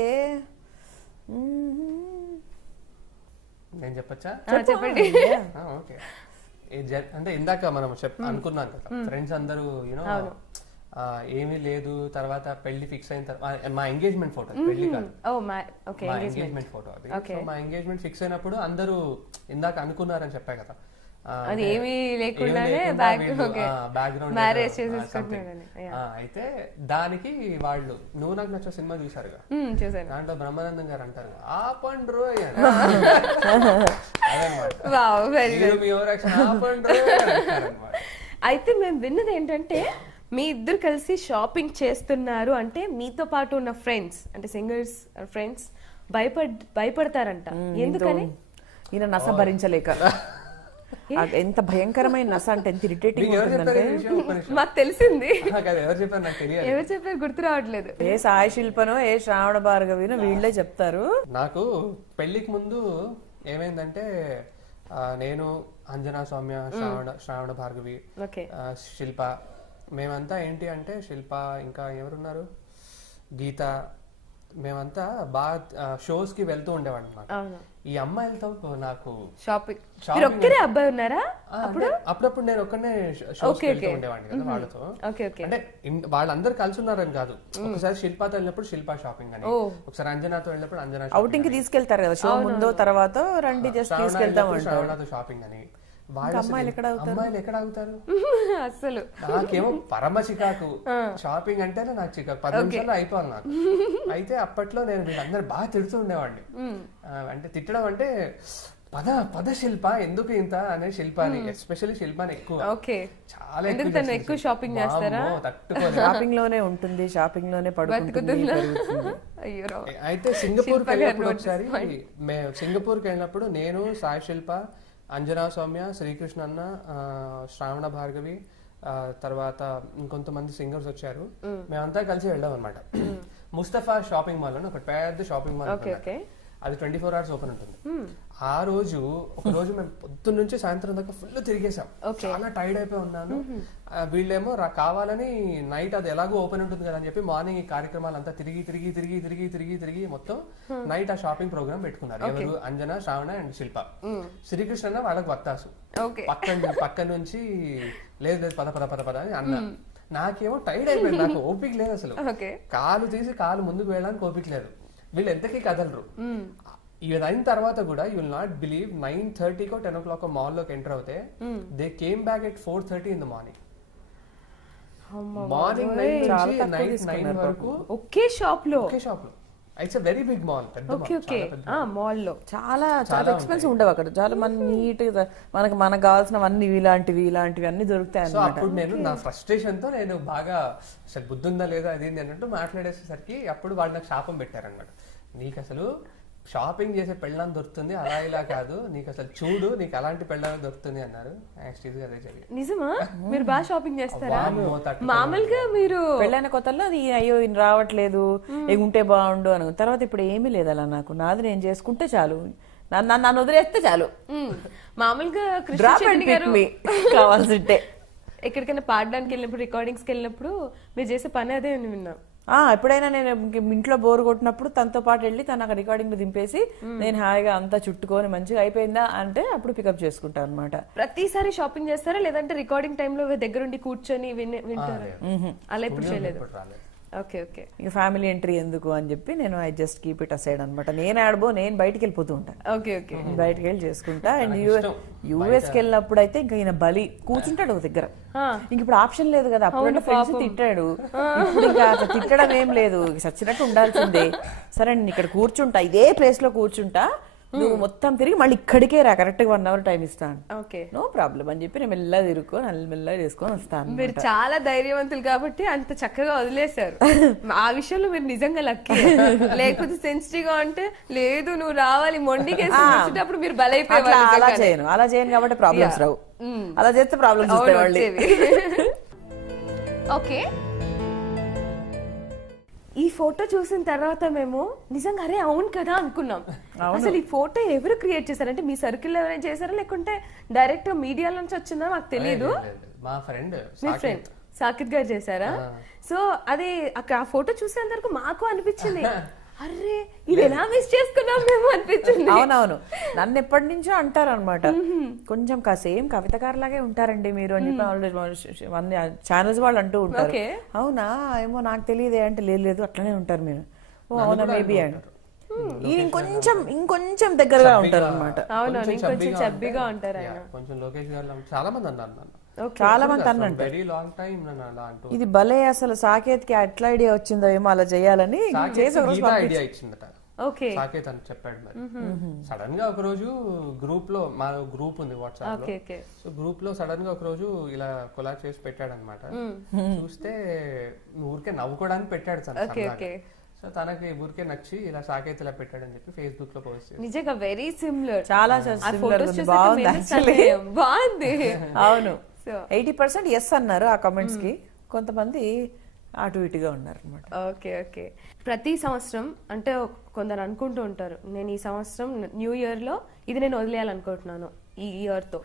నేను చెప్పచ్చా? చెప్పండి. ఓకే, అంటే ఇందాక మనం అనుకున్నాం కదా, ఫ్రెండ్స్ అందరూ యూనో ఏమీ లేదు, తర్వాత పెళ్లి ఫిక్స్ అయిన తర్వాత మా ఎంగేజ్మెంట్ ఫోటో, పెళ్లి కాదు మా ఎంగేజ్మెంట్ ఫోటో అది. మా ఎంగేజ్మెంట్ ఫిక్స్ అయినప్పుడు అందరూ ఇందాక అనుకున్నారని చెప్పా కదా, అది ఏమీ లేకుండానే బ్యాక్గ్రౌండ్ మ్యారేజ్ అయితే దానికి వాళ్ళు నువ్వు నాకు నచ్చే సినిమా చూసారుగా, దాంట్లో బ్రహ్మానందం గారు అంటారు ఆపండ్రు అయితే మేము విన్నది ఏంటంటే మీ ఇద్దరు కలిసి షాపింగ్ చేస్తున్నారు అంటే మీతో పాటు ఉన్న ఫ్రెండ్స్ అంటే సింగర్స్ ఫ్రెండ్స్ భయపడతారంట. ఎందుకని? ఈయన నస భరించలేక. ఎంత భయంకరమైన నస అంటే ఎంత ఇరిటేటింగ్ ఉంటుందంటే మాకు తెలిసింది, ఎవరు చెప్పారు గుర్తు రావట్లేదు. ఏ సాయి శిల్పనో ఏ శ్రావణ భార్గవినో వీళ్ళే చెప్తారు. నాకు పెళ్లికి ముందు ఏమైందంటే నేను అంజనా సౌమ్య శ్రావణ భార్గవి శిల్ప మేమంతా ఏంటి అంటే శిల్ప ఇంకా ఎవరున్నారు గీత మేమంతా బాగా షోస్ కి వెళ్తూ ఉండేవాడిని. ఈ అమ్మాయిలతో నాకు షాపింగ్ అబ్బాయి ఉన్నారా అప్పుడప్పుడు నేను ఒక్కనే షోస్ వెళ్తూ ఉండేవాడిని కదా వాళ్ళతో. అంటే వాళ్ళందరూ కలిసి ఉన్నారని కాదు, ఒకసారి శిల్పతో వెళ్ళినప్పుడు శిల్ప షాపింగ్ అని, ఒకసారి అంజనాతో వెళ్ళినప్పుడు అంజనా అవుటింగ్ కి తీసుకెళ్తారు కదా షో ముందో తర్వాత రండి జస్ట్ తీసుకెళ్తాం శ్రావణతో షాపింగ్ అని. అమ్మాయిలు ఎక్కడ ఆగుతారు అసలు. నాకేమో పరమ చికాకు షాపింగ్ అంటేనే నాకు చికాకు, 10 నిమిషాల్లో అయిపోవాలి నాకు. అయితే అప్పట్లో నేను వీళ్ళందరూ బాగా తిడుతూ ఉండేవాడిని. అంటే తిట్టడం అంటే పద శిల్ప ఎందుకు ఇంత అనే శిల్పాని, ఎస్పెషల్లీ శిల్పాని ఎక్కువ చాలా ఎక్కువ షాపింగ్ చేస్తారా? షాపింగ్ లోనే ఉంటుంది, షాపింగ్ లోనే పడుకుంటుంది. అయితే సింగపూర్ కి వెళ్ళినప్పుడు ఒకసారి సింగపూర్ కి వెళ్ళినప్పుడు నేను సాయి శిల్ప అంజనా సౌమ్య శ్రీకృష్ణ అన్న శ్రావణ భార్గవి తర్వాత ఇంకొంతమంది సింగర్స్ వచ్చారు, మేమంతా కలిసి వెళ్ళాం అనమాట. ముస్తఫా షాపింగ్ మాల్ అని ఒక పెద్ద షాపింగ్ మాల్, అది 24 hours ఓపెన్ ఉంటుంది. ఆ రోజు ఒక రోజు మేము పొద్దున్న నుంచి సాయంత్రం దాకా ఫుల్ తిరిగేసాం, చాలా టైర్డ్ అయిపోయి ఉన్నాను. వీళ్ళేమో కావాలని నైట్ అది ఎలాగో ఓపెన్ ఉంటుంది కదా అని చెప్పి మార్నింగ్ ఈ కార్యక్రమాలంతా తిరిగి తిరిగి తిరిగి తిరిగి తిరిగి తిరిగి మొత్తం నైట్ ఆ షాపింగ్ ప్రోగ్రామ్ పెట్టుకున్నారు. ఎవరు? అంజనా శ్రావణ అండ్ శిల్ప. శ్రీకృష్ణ వాళ్ళకి వత్తాసు పక్క నుంచి లేదు లేదు పద పద పద పద అని అన్న. నాకేమో టైర్డ్ అయిపోయింది, నాకు ఓపిక లేదు అసలు, కాలు తీసి కాలు ముందుకు వెళ్ళడానికి ఓపిక లేదు. వీళ్ళు ఎంతకీ కదలరు. ఇవి అయిన తర్వాత కూడా you will not believe 9:30 10 o'clock మాల్లోకి ఎంటర్ అవుతే they came back at 4:30 in the morning. Morning night 9 వరకు ఒకే షాప్ లో. It's a very big mall, పెద్ద మాల్ లో చాలా ఎక్స్పెన్సివ్ ఉండవు అక్కడ. చాలా మన నీట్ గా మనకు కావాల్సినవన్నీ ఇలాంటివి అన్ని దొరుకుతాయి. సో అప్పుడు నేను నా ఫ్రస్ట్రేషన్ తో నేను బాగా అసలు బుద్ధి ఉందా లేదా అది అన్నట్టు మాట్లాడేసేసరికి అప్పుడు వాళ్ళు నాకు శాపం పెట్టారన్నమాట. నీకు అసలు షాపింగ్ చేసే పెళ్ళాన్ని దొరుకుతుంది, అలా ఇలా కాదు, నీకు అసలు చూడు నీకు అలాంటి పెళ్ళాన్ని దొరుకుతుంది అన్నారు. నిజమా? మీరు బాగా షాపింగ్ చేస్తారా? మామూలుగా మీరు పెళ్ళైన కొత్తలో అది అయ్యో రావట్లేదు ఉంటే బాగుండు అని. తర్వాత ఇప్పుడు ఏమీ లేదు అలా. నాకు నాది నేను చేసుకుంటే చాలు, నన్ను వదిలేస్తే చాలు. మామూలుగా కావాల్సింటే ఎక్కడికైనా పాడడానికి వెళ్ళినప్పుడు, రికార్డింగ్స్కి వెళ్ళినప్పుడు మీరు చేసే పని అదే అని విన్నా. ఎప్పుడైనా నేను ఇంట్లో బోర్ కొట్టినప్పుడు తనతో పాటు వెళ్ళి తను అక్కడ రికార్డింగ్ దింపేసి నేను హాయిగా అంతా చుట్టుకొని మంచిగా అయిపోయిందా అంటే అప్పుడు పికప్ చేసుకుంటాను అనమాట. ప్రతిసారి షాపింగ్ చేస్తారా లేదంటే రికార్డింగ్ టైంలో దగ్గరుండి కూర్చొని వింటారా? అలా ఎప్పుడు చేయలేదు. Okay okay. ఇక ఫ్యామిలీ ఎంట్రీ ఎందుకు అని చెప్పి నేను I just keep it aside అనమాట. నేను బయటికి వెళ్ళిపోతూ ఉంటాను. Okay okay. బయటకి వెళ్ళి చేసుకుంటా. అండ్ యుఎస్కి వెళ్ళినప్పుడు అయితే ఇంకా ఈయన బలి కూర్చుంటాడు ఒక దగ్గర. ఇంక ఇప్పుడు ఆప్షన్ లేదు కదా. అప్పుడు ఫ్రెండ్స్ తిట్టాడు, ఇప్పుడు ఇంకా తిట్టడం ఏం లేదు, చచ్చినట్టు ఉండాల్సిందే. సరే నేను ఇక్కడ కూర్చుంటా, ఇదే ప్లేస్ లో కూర్చుంటా, నువ్వు మొత్తం తిరిగి మళ్ళీ ఇక్కడికే రా, కరెక్ట్ గా 1 hour టైం ఇస్తాను, నో ప్రాబ్లం అని చెప్పి నేను మెల్లగా తిరుక్కొని మెల్లగా చేసుకొని వస్తాను. మీరు చాలా ధైర్యవంతులు కాబట్టి అంత చక్కగా వదిలేశారు. ఆ విషయంలో మీరు నిజంగా లక్కీ. లేకపోతే సెన్సిటివ్ గా ఉంటే లేదు నువ్వు రావాలి మొండికేసేటప్పుడు మీరు బలైపోయారు. అలా చేయను కాబట్టి ప్రాబ్లమ్స్ రావు. అలా చేస్తే ప్రాబ్లమ్స్ వస్తాయి. ఓకే. ఈ ఫోటో చూసిన తర్వాత మేము నిజంగా అరే అవును కదా అనుకున్నాం. అసలు ఈ ఫోటో ఎవరు క్రియేట్ చేశారంటే మీ సర్కిల్ ఎవరైనా చేశారా లేకుంటే డైరెక్ట్ మీడియా నుంచి వచ్చిందా మాకు తెలియదు. మా ఫ్రెండ్ సాకిత్ గారు చేశారా? సో అది అక్కడ ఆ ఫోటో చూసేంత వరకు మాకు అనిపించింది అరే ఇది ఎలా మిస్ చేసుకున్నాం మేము అనిపించింది. అవునవును, నన్ను ఎప్పటి నుంచో అంటారు అనమాట, కొంచెం సేమ్ కవితగారు లాగే ఉంటారండి మీరు అని చెప్పి ఛానల్స్ వాళ్ళు అంటూ ఉంటారు. అవునా ఏమో నాకు తెలియదే అంటే లేదు అట్లనే ఉంటారు మీరు. ఓ అవునా మేబీ అండి. ఇంకొంచెం దగ్గరగా ఉంటారు అనమాట. అవునవును, ఇంకొంచెం చబ్బిగా ఉంటారు ఆయన. కొంచెం లోకేష్ గారు చాలా మంది అన్నారు, చాలా మంది అన్నట్టు ఇది భలే. అసలు సాకేత్ కి అట్లా ఐడియా వచ్చిందో ఏమో అలా చేయాలని ఐడియా ఇచ్చిందట. సాకేత్ అని చెప్పాడు. మరి సడన్ గా ఒక రోజు గ్రూప్ లో, మా గ్రూప్ ఉంది వాట్సాప్ లో, సో గ్రూప్ లో సడన్ గా ఒక రోజు ఇలా కొలాబ్ చేసి పెట్టాడు అనమాట. చూస్తే ఊరికే నవ్వుకోవడానికి పెట్టాడు సార్. సో తనకి ఊరికే నచ్చి ఇలా సాకేత్ ఇలా పెట్టాడని చెప్పి ఫేస్బుక్ లో పోస్ట్ చేసి నిజంగా వెరీ సిమిలర్, చాలా బాగుంది. అవును, 80% ఎస్ అన్నారు ఆ కామెంట్స్ కి, కొంతమంది అటు ఇటుగా ఉన్నారు అనమాట. Okay okay. ప్రతి సంవత్సరం అంటే కొందరు అనుకుంటూ ఉంటారు నేను ఈ సంవత్సరం న్యూ ఇయర్ లో ఇది నేను వదిలేయాలనుకుంటున్నాను ఈ ఇయర్ తో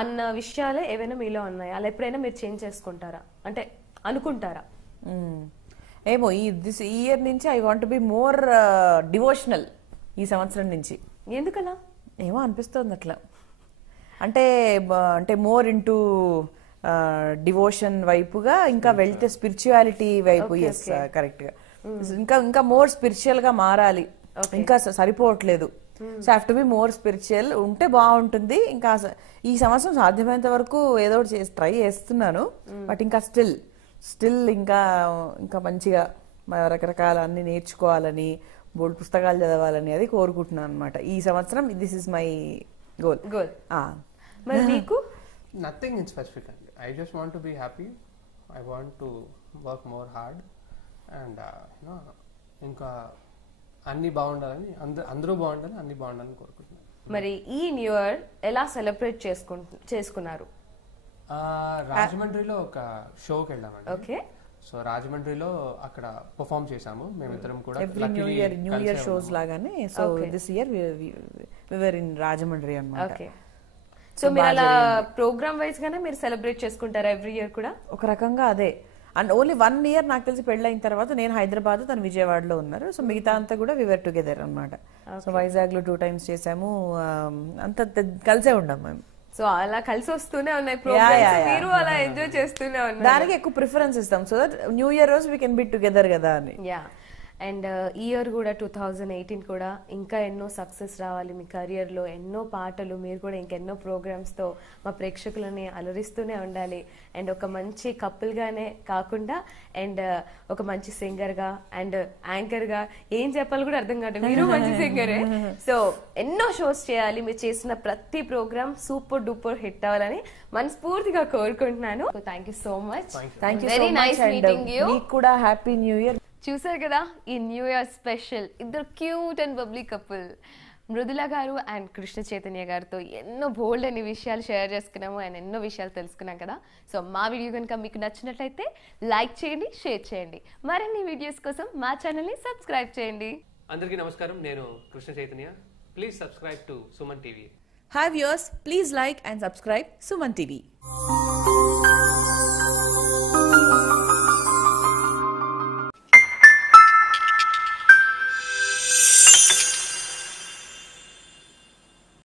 అన్న విషయాలే ఏవైనా మీలో ఉన్నాయా? అలా ఎప్పుడైనా మీరు చేంజ్ చేసుకుంటారా అంటే అనుకుంటారా? ఏమో ఈ ఇయర్ నుంచి I want be more devotional ఈ సంవత్సరం నుంచి. ఎందుకలా? ఏమో అనిపిస్తుంది అట్లా. అంటే మోర్ ఇంటూ డివోషన్ వైపుగా ఇంకా వెళ్తే స్పిరిచువాలిటీ వైపు. ఎస్ కరెక్ట్ గా. ఇంకా మోర్ స్పిరిచువల్ గా మారాలి, ఇంకా సరిపోవట్లేదు. So have to be more spiritual ఉంటే బాగుంటుంది. ఇంకా ఈ సంవత్సరం సాధ్యమైనంత వరకు ఏదో ట్రై చేస్తున్నాను. బట్ ఇంకా స్టిల్ ఇంకా మంచిగా రకరకాల అన్ని నేర్చుకోవాలని, బోల్డ్ పుస్తకాలు చదవాలని అది కోరుకుంటున్నాను అనమాట ఈ సంవత్సరం. This is my goal. మరి మీకు? నథింగ్ ఇన్ స్పెసిఫిక్ అండి. I just want to be happy. I want to work more hard and ఇంకా అన్ని బాగుండాలని, అందరూ బాగుండాలని, అన్ని బాగుండాలని కోరుకుంటున్నాను. మరి ఈ న్యూ ఇయర్ ఎలా సెలబ్రేట్ చేసుకున్నారు? రాజమండ్రిలో ఒక షోకి వెళ్ళామండి. ఓకే. సో రాజమండ్రిలో అక్కడ పర్ఫార్మ్ చేసాము మేమిద్దరం కూడా. న్యూ ఇయర్ షోస్ లాగానే. So this year we were in Rajahmundry అన్నమాట. ఓకే. సో మీరు అలా ప్రోగ్రామ్ వైజ్ గానే మీరు సెలబ్రేట్ చేసుకుంటారా ఎవ్రీ ఇయర్ కూడా? ఒక రకంగా అదే. అండ్ ఓన్లీ 1 year నాకు తెలిసి పెళ్ళైన తర్వాత నేను హైదరాబాద్, తను విజయవాడలో ఉన్నారు. సో మిగతా అంతా కూడా వి వర్ టుగెదర్ అనమాట. సో వైజాగ్ లో 2 times చేసాము. అంత కలిసే ఉన్నాం మేము. సో అలా కలిసి వస్తూనే ఉన్నాయి ప్రోగ్రామ్స్, మీరు అలా ఎంజాయ్ చేస్తూనే ఉన్నారు. దానికి ఎక్కువ ప్రిఫరెన్స్ ఇస్తాం. సో దట్ న్యూ ఇయర్ రోజు వీ కెన్ బి టుగెదర్ కదా అని. యా. అండ్ ఈ ఇయర్ కూడా 2018 కూడా ఇంకా ఎన్నో సక్సెస్ రావాలి మీ కెరియర్లో, ఎన్నో పాటలు, మీరు కూడా ఇంకెన్నో ప్రోగ్రామ్స్తో మా ప్రేక్షకులని అలరిస్తూనే ఉండాలి. అండ్ ఒక మంచి కపుల్గానే కాకుండా అండ్ ఒక మంచి సింగర్గా అండ్ యాంకర్గా ఏం చెప్పాలి కూడా అర్థం కాదు, మీరు మంచి సింగరే. సో ఎన్నో షోస్ చేయాలి, మీరు చేసిన ప్రతి ప్రోగ్రామ్ సూపర్ డూపర్ హిట్ అవ్వాలని మనస్ఫూర్తిగా కోరుకుంటున్నాను. Thank you so much. Very nice meeting you. మీకు కూడా హ్యాపీ న్యూ ఇయర్. చూసారు కదా ఈ న్యూ ఇయర్ స్పెషల్ ఇద్దరు cute and bubbly couple Mrudula గారు అండ్ కృష్ణ చైతన్య గారితో ఎన్నో బోల్డ్ అనే విషయాలు షేర్ చేసుకున్నాము అండ్ ఎన్నో విషయాలు తెలుసుకున్నాం కదా. సో మా వీడియో కనుక మీకు నచ్చినట్లయితే లైక్ చేయండి, షేర్ చేయండి. మరిన్ని వీడియోస్ కోసం మా ఛానల్ని సబ్స్క్రైబ్ చేయండి. అందరికీ నమస్కారం, నేను Krishna Chaitanya. Please subscribe to Suman TV. Hi viewers, please like and subscribe Suman TV.